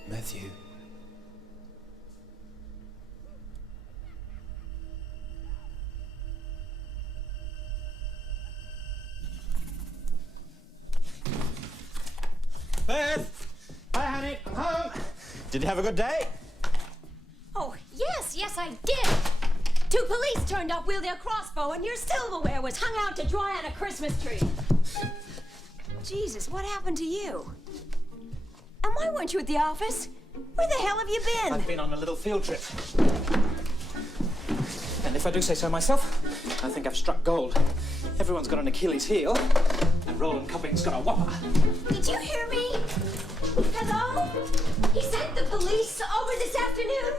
Matthew. Beth! Hi, honey. I'm home. Did you have a good day? Oh, yes, I did. 2 police turned up, wielding a crossbow, and your silverware was hung out to dry on a Christmas tree. Jesus, what happened to you? And why weren't you at the office? Where the hell have you been? I've been on a little field trip. And if I do say so myself, I think I've struck gold. Everyone's got an Achilles heel, and Roland Cupping's got a whopper. Did you hear me? Hello? He sent the police over this afternoon.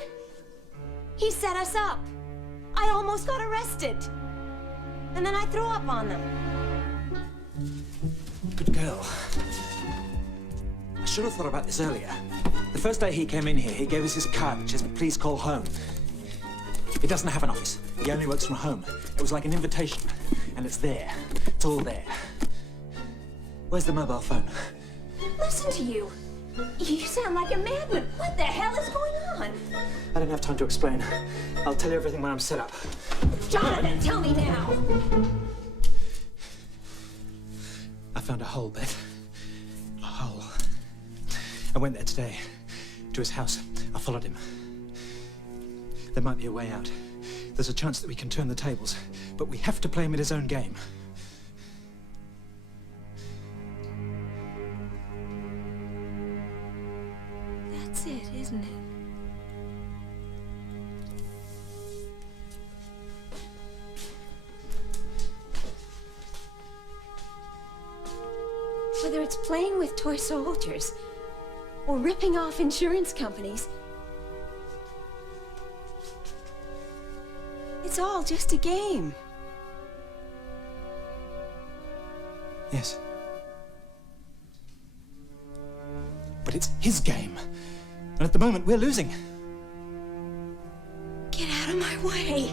He set us up. I almost got arrested. And then I threw up on them. Good girl. I should have thought about this earlier. The first day he came in here, he gave us his card which says, "Please call home." He doesn't have an office. He only works from home. It was like an invitation. And it's there. It's all there. Where's the mobile phone? Listen to you. You sound like a madman. What the hell is going on? I don't have time to explain. I'll tell you everything when I'm set up. Jonathan, tell me now. I found a hole, Beth. A hole. I went there today, to his house. I followed him. There might be a way out. There's a chance that we can turn the tables, but we have to play him at his own game. That's it, isn't it? Whether it's playing with toy soldiers or ripping off insurance companies, it's all just a game. Yes. But it's his game. And at the moment, we're losing. Get out of my way.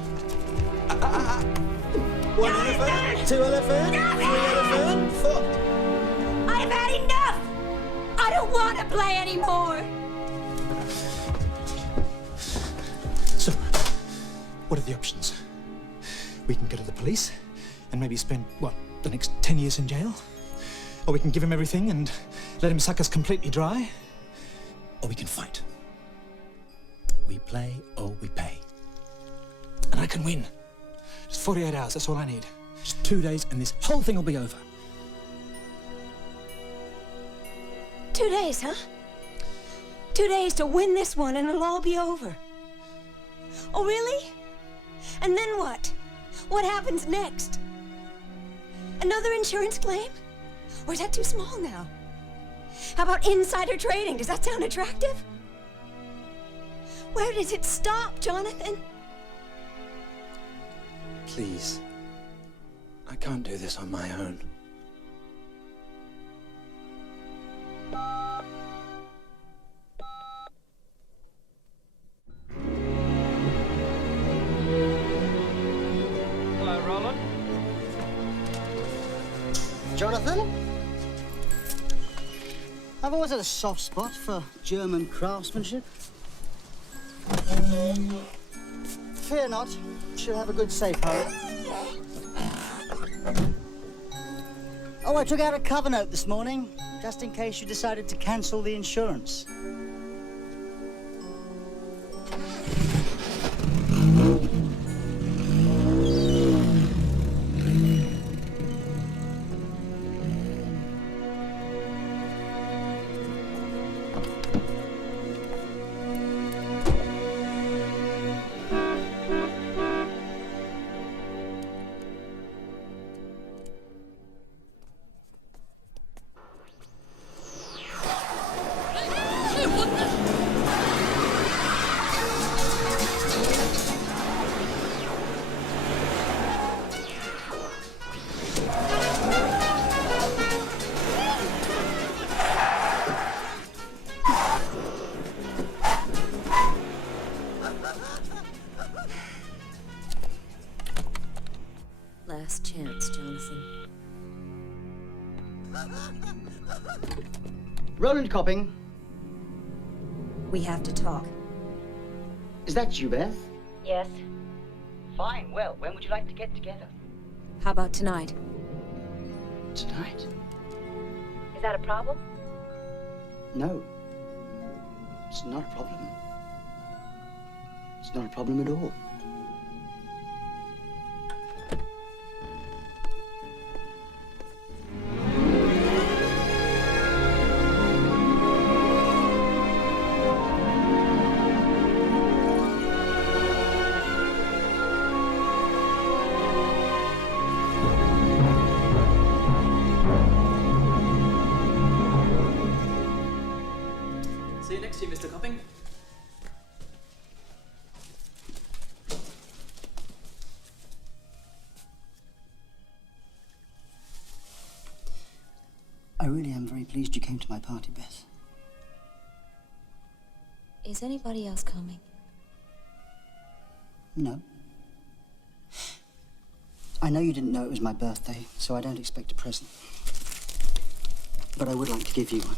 One elephant, 2 elephant, 3 elephant, 4. I've had enough! I don't want to play anymore! So, what are the options? We can go to the police and maybe spend, what, the next 10 years in jail? Or we can give him everything and let him suck us completely dry? Or we can fight. We play or we pay. And I can win. Just 48 hours, that's all I need. Just 2 days and this whole thing will be over. 2 days, huh? 2 days to win this one and it'll all be over. Oh, really? And then what? What happens next? Another insurance claim? Or is that too small now? How about insider trading? Does that sound attractive? Where does it stop, Jonathan? Please. I can't do this on my own. Hello, Roland. Jonathan? I've always had a soft spot for German craftsmanship. Fear not. She'll have a good safe home. Oh, I took out a cover note this morning, just in case you decided to cancel the insurance. Last chance, Jonathan. Roland Copping. We have to talk. Is that you, Beth? Yes. Fine. Well, when would you like to get together? How about tonight? Tonight? Is that a problem? No. It's not a problem. It's not a problem at all. See you next year, Mr. Copping. I really am very pleased you came to my party, Beth. Is anybody else coming? No. I know you didn't know it was my birthday, so I don't expect a present. But I would like to give you one.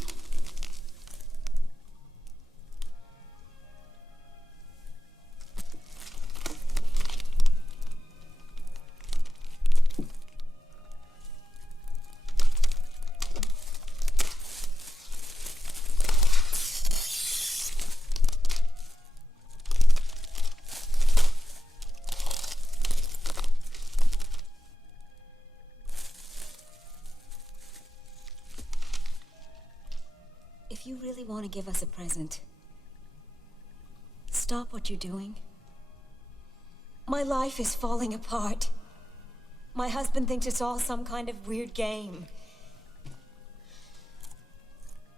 If you really want to give us a present, stop what you're doing. My life is falling apart. My husband thinks it's all some kind of weird game.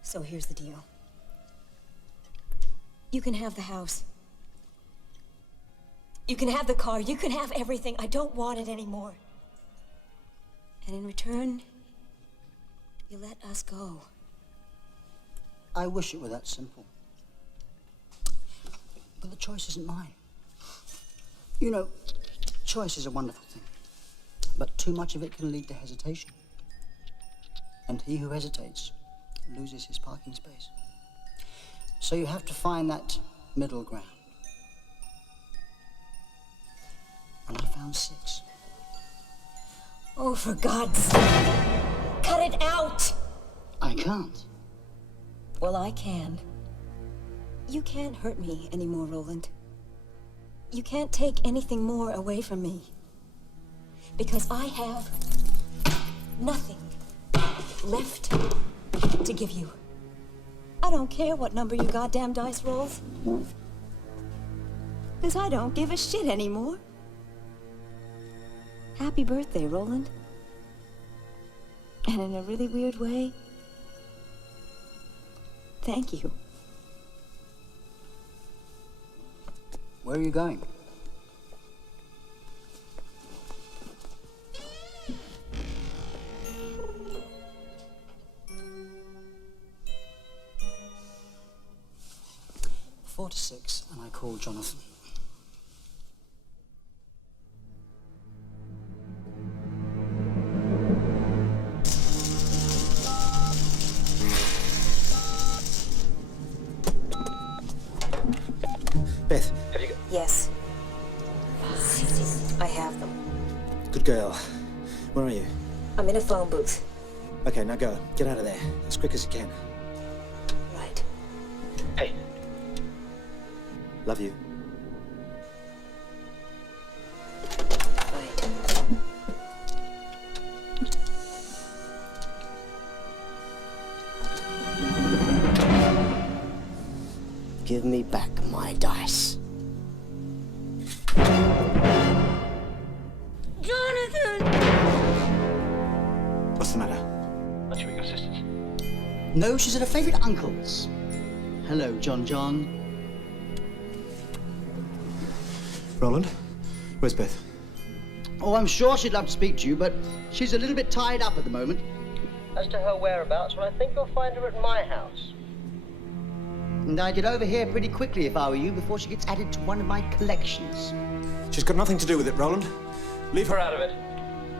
So here's the deal. You can have the house. You can have the car. You can have everything. I don't want it anymore. And in return, you let us go. I wish it were that simple. But the choice isn't mine. You know, choice is a wonderful thing. But too much of it can lead to hesitation. And he who hesitates loses his parking space. So you have to find that middle ground. And I found 6. Oh, for God's sake, cut it out! I can't. Well, I can. You can't hurt me anymore, Roland. You can't take anything more away from me. Because I have nothing left to give you. I don't care what number your goddamn dice rolls. Because I don't give a shit anymore. Happy birthday, Roland. And in a really weird way, thank you. Where are you going? Four to 6, and I call Jonathan. Beth, have you got... Yes. girl. Where are you? I'm in a phone booth. Okay, now go. Get out of there. As quick as you can. Right. Hey. Love you. Give me back my dice. Jonathan! What's the matter? Not sure your sisters. No, she's at her favourite uncle's. Hello, John. Roland? Where's Beth? Oh, I'm sure she'd love to speak to you, but she's a little bit tied up at the moment. As to her whereabouts, well, I think you'll find her at my house. And I'd get over here pretty quickly if I were you, before she gets added to one of my collections. She's got nothing to do with it, Roland. Leave her out of it.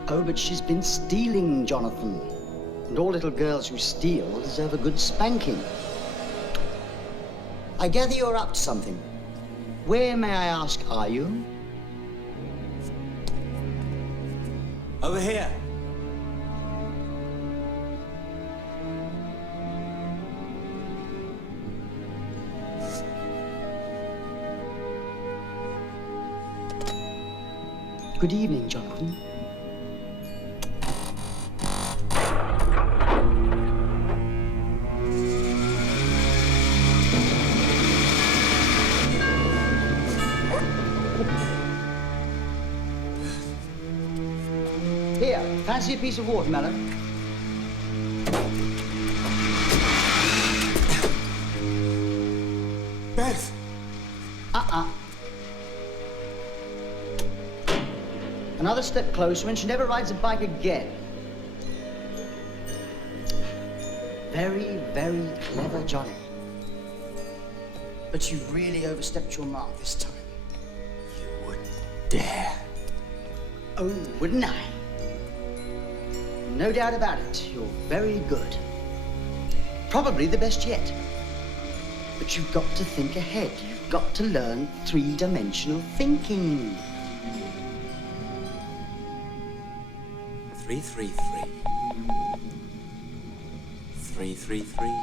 Oh, but she's been stealing, Jonathan. And all little girls who steal deserve a good spanking. I gather you're up to something. Where, may I ask, are you? Over here. Good evening, Jonathan. Here, fancy a piece of watermelon? Beth! Another step closer and she never rides a bike again. Very, very clever, Johnny. But you've really overstepped your mark this time. You wouldn't dare. Oh, wouldn't I? No doubt about it, you're very good. Probably the best yet. But you've got to think ahead. You've got to learn three-dimensional thinking. 333. 333.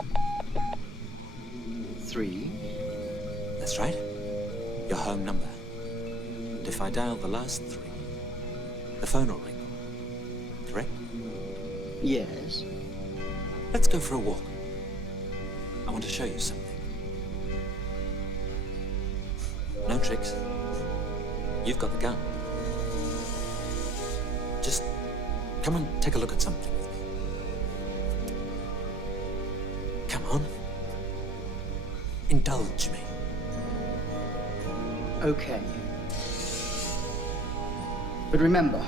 3? That's right. Your home number. And if I dial the last 3, the phone will ring. Correct? Yes. Let's go for a walk. I want to show you something. No tricks. You've got the gun. Just come and take a look at something with me. Come on. Indulge me. Okay. But remember,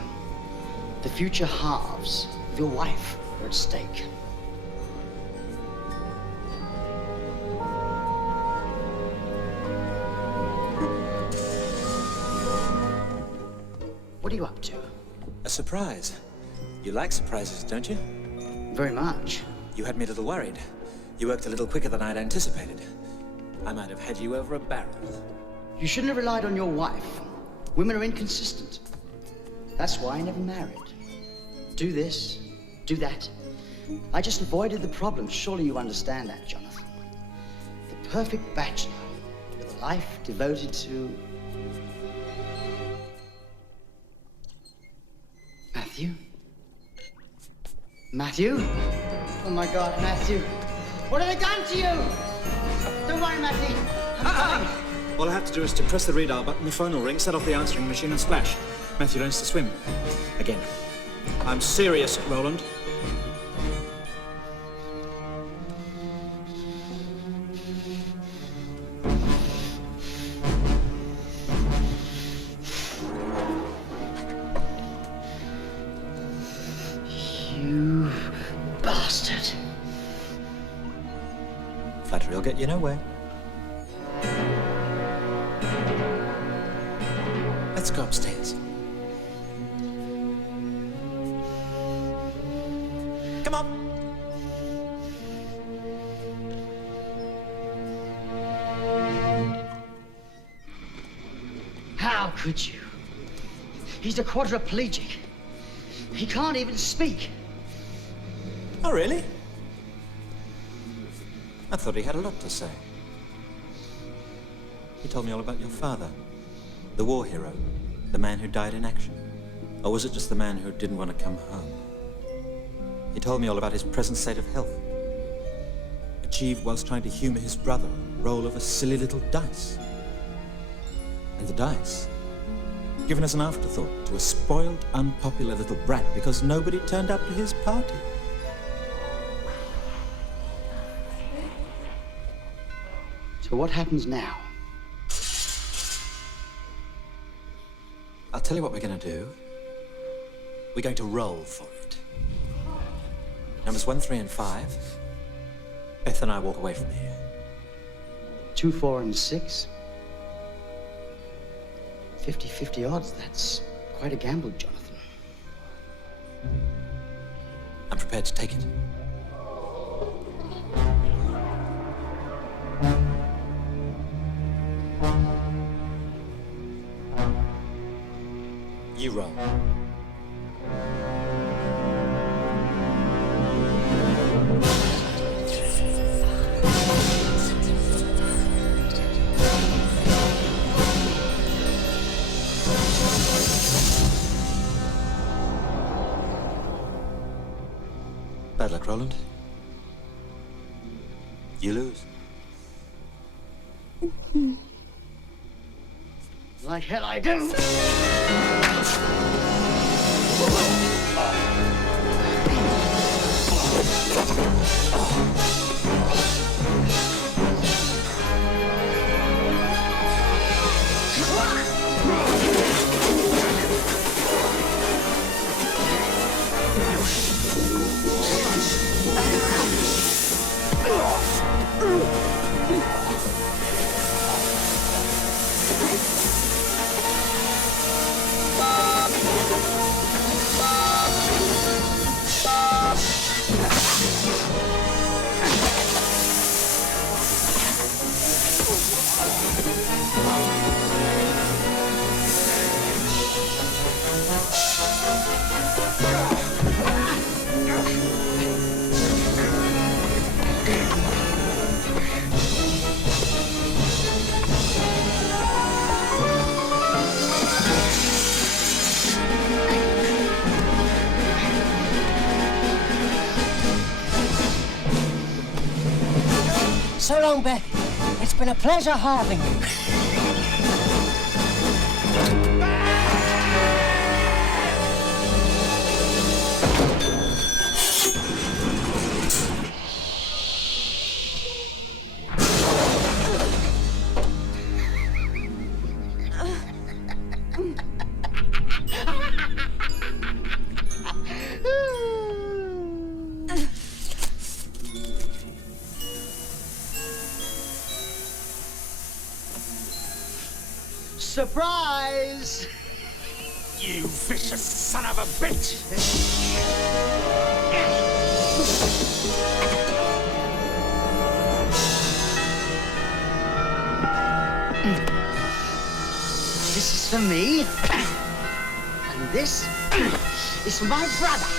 the future halves of your wife are at stake. What are you up to? A surprise. You like surprises, don't you? Very much. You had me a little worried. You worked a little quicker than I'd anticipated. I might have had you over a barrel. You shouldn't have relied on your wife. Women are inconsistent. That's why I never married. Do this, do that. I just avoided the problem. Surely you understand that, Jonathan. The perfect bachelor, with a life devoted to... Matthew? Matthew? Oh my God, Matthew. What have they done to you? Don't worry, Matthew. I'm coming. All I have to do is to press the radar button, the phone will ring, set off the answering machine and splash. Matthew learns to swim. Again. I'm serious, Roland. You bastard. Flattery will get you nowhere. Let's go upstairs. Come on. How could you? He's a quadriplegic. He can't even speak. Oh, really? I thought he had a lot to say. He told me all about your father, the war hero, the man who died in action. Or was it just the man who didn't want to come home? He told me all about his present state of health, achieved whilst trying to humor his brother, roll of a silly little dice. And the dice, given as an afterthought to a spoiled, unpopular little brat because nobody turned up to his party. So what happens now? I'll tell you what we're going to do. We're going to roll for it. Numbers 1, 3, and 5. Beth and I walk away from here. 2, 4, and 6. 50-50 odds. That's quite a gamble, Jonathan. I'm prepared to take it. You roll. Bad luck, Roland. You lose. Like hell I do. So long, Beth. It's been a pleasure having you. Surprise! You vicious son of a bitch! This is for me. And this is for my brother.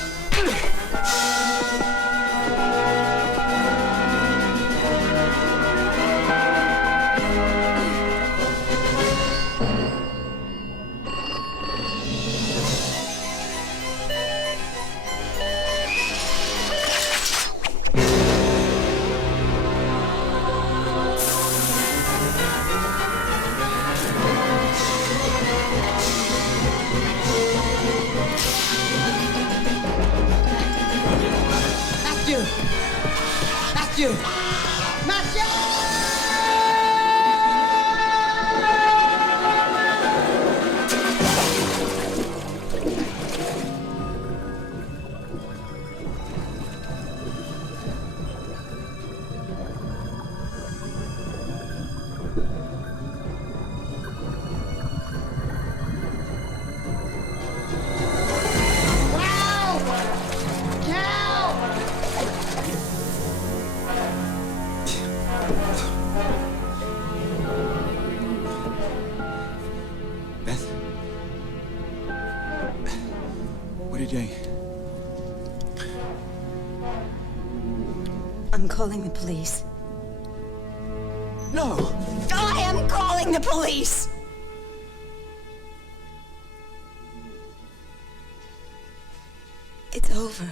Matthew! Matthew! Wow! calling the police. No! I am calling the police! It's over.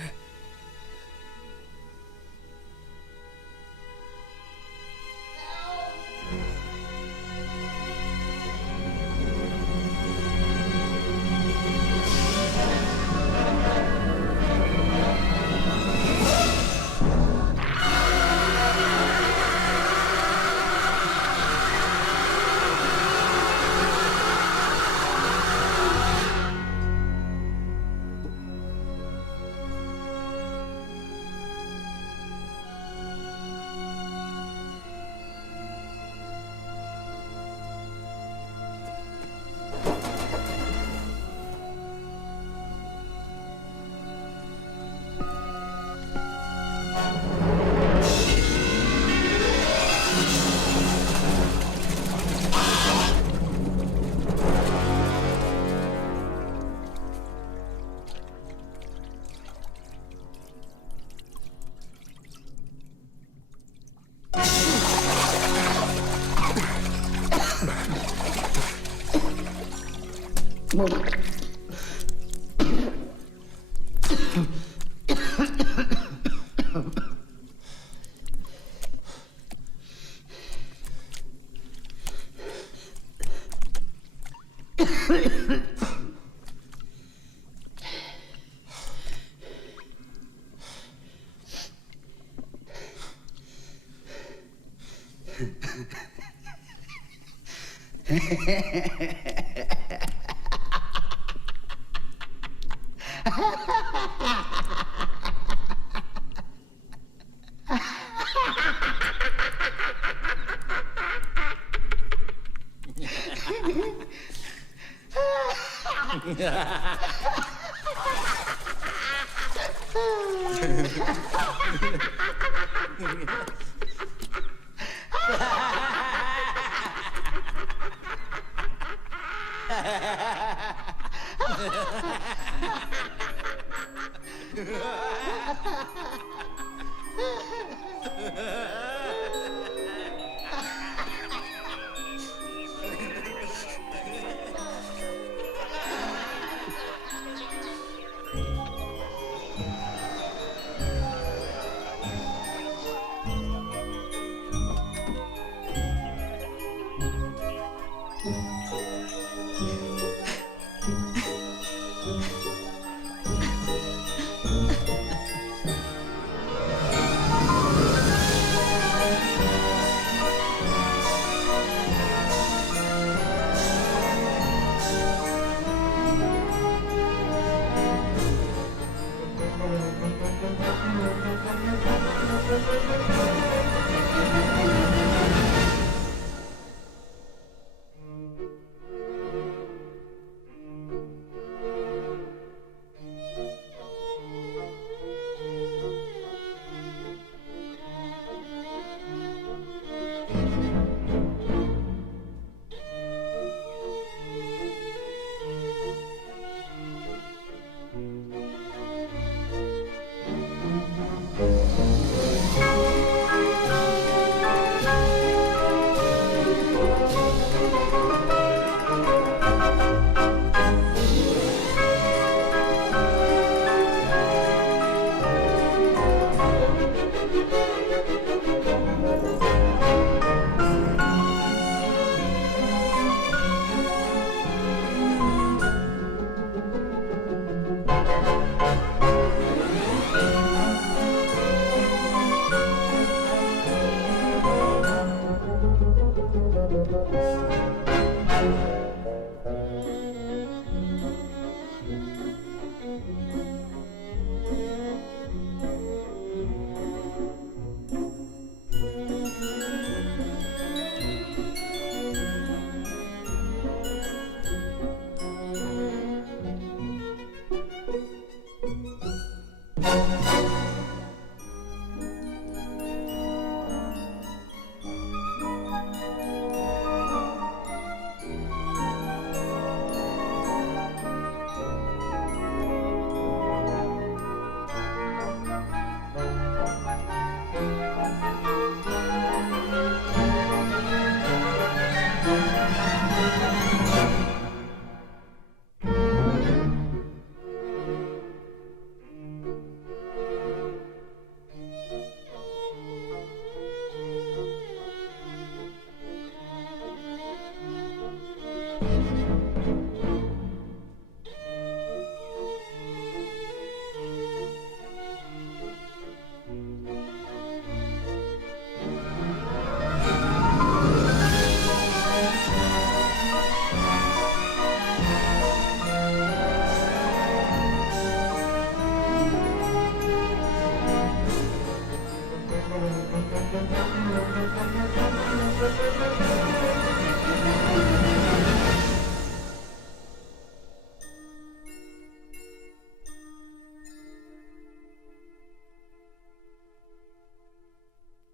Yeah.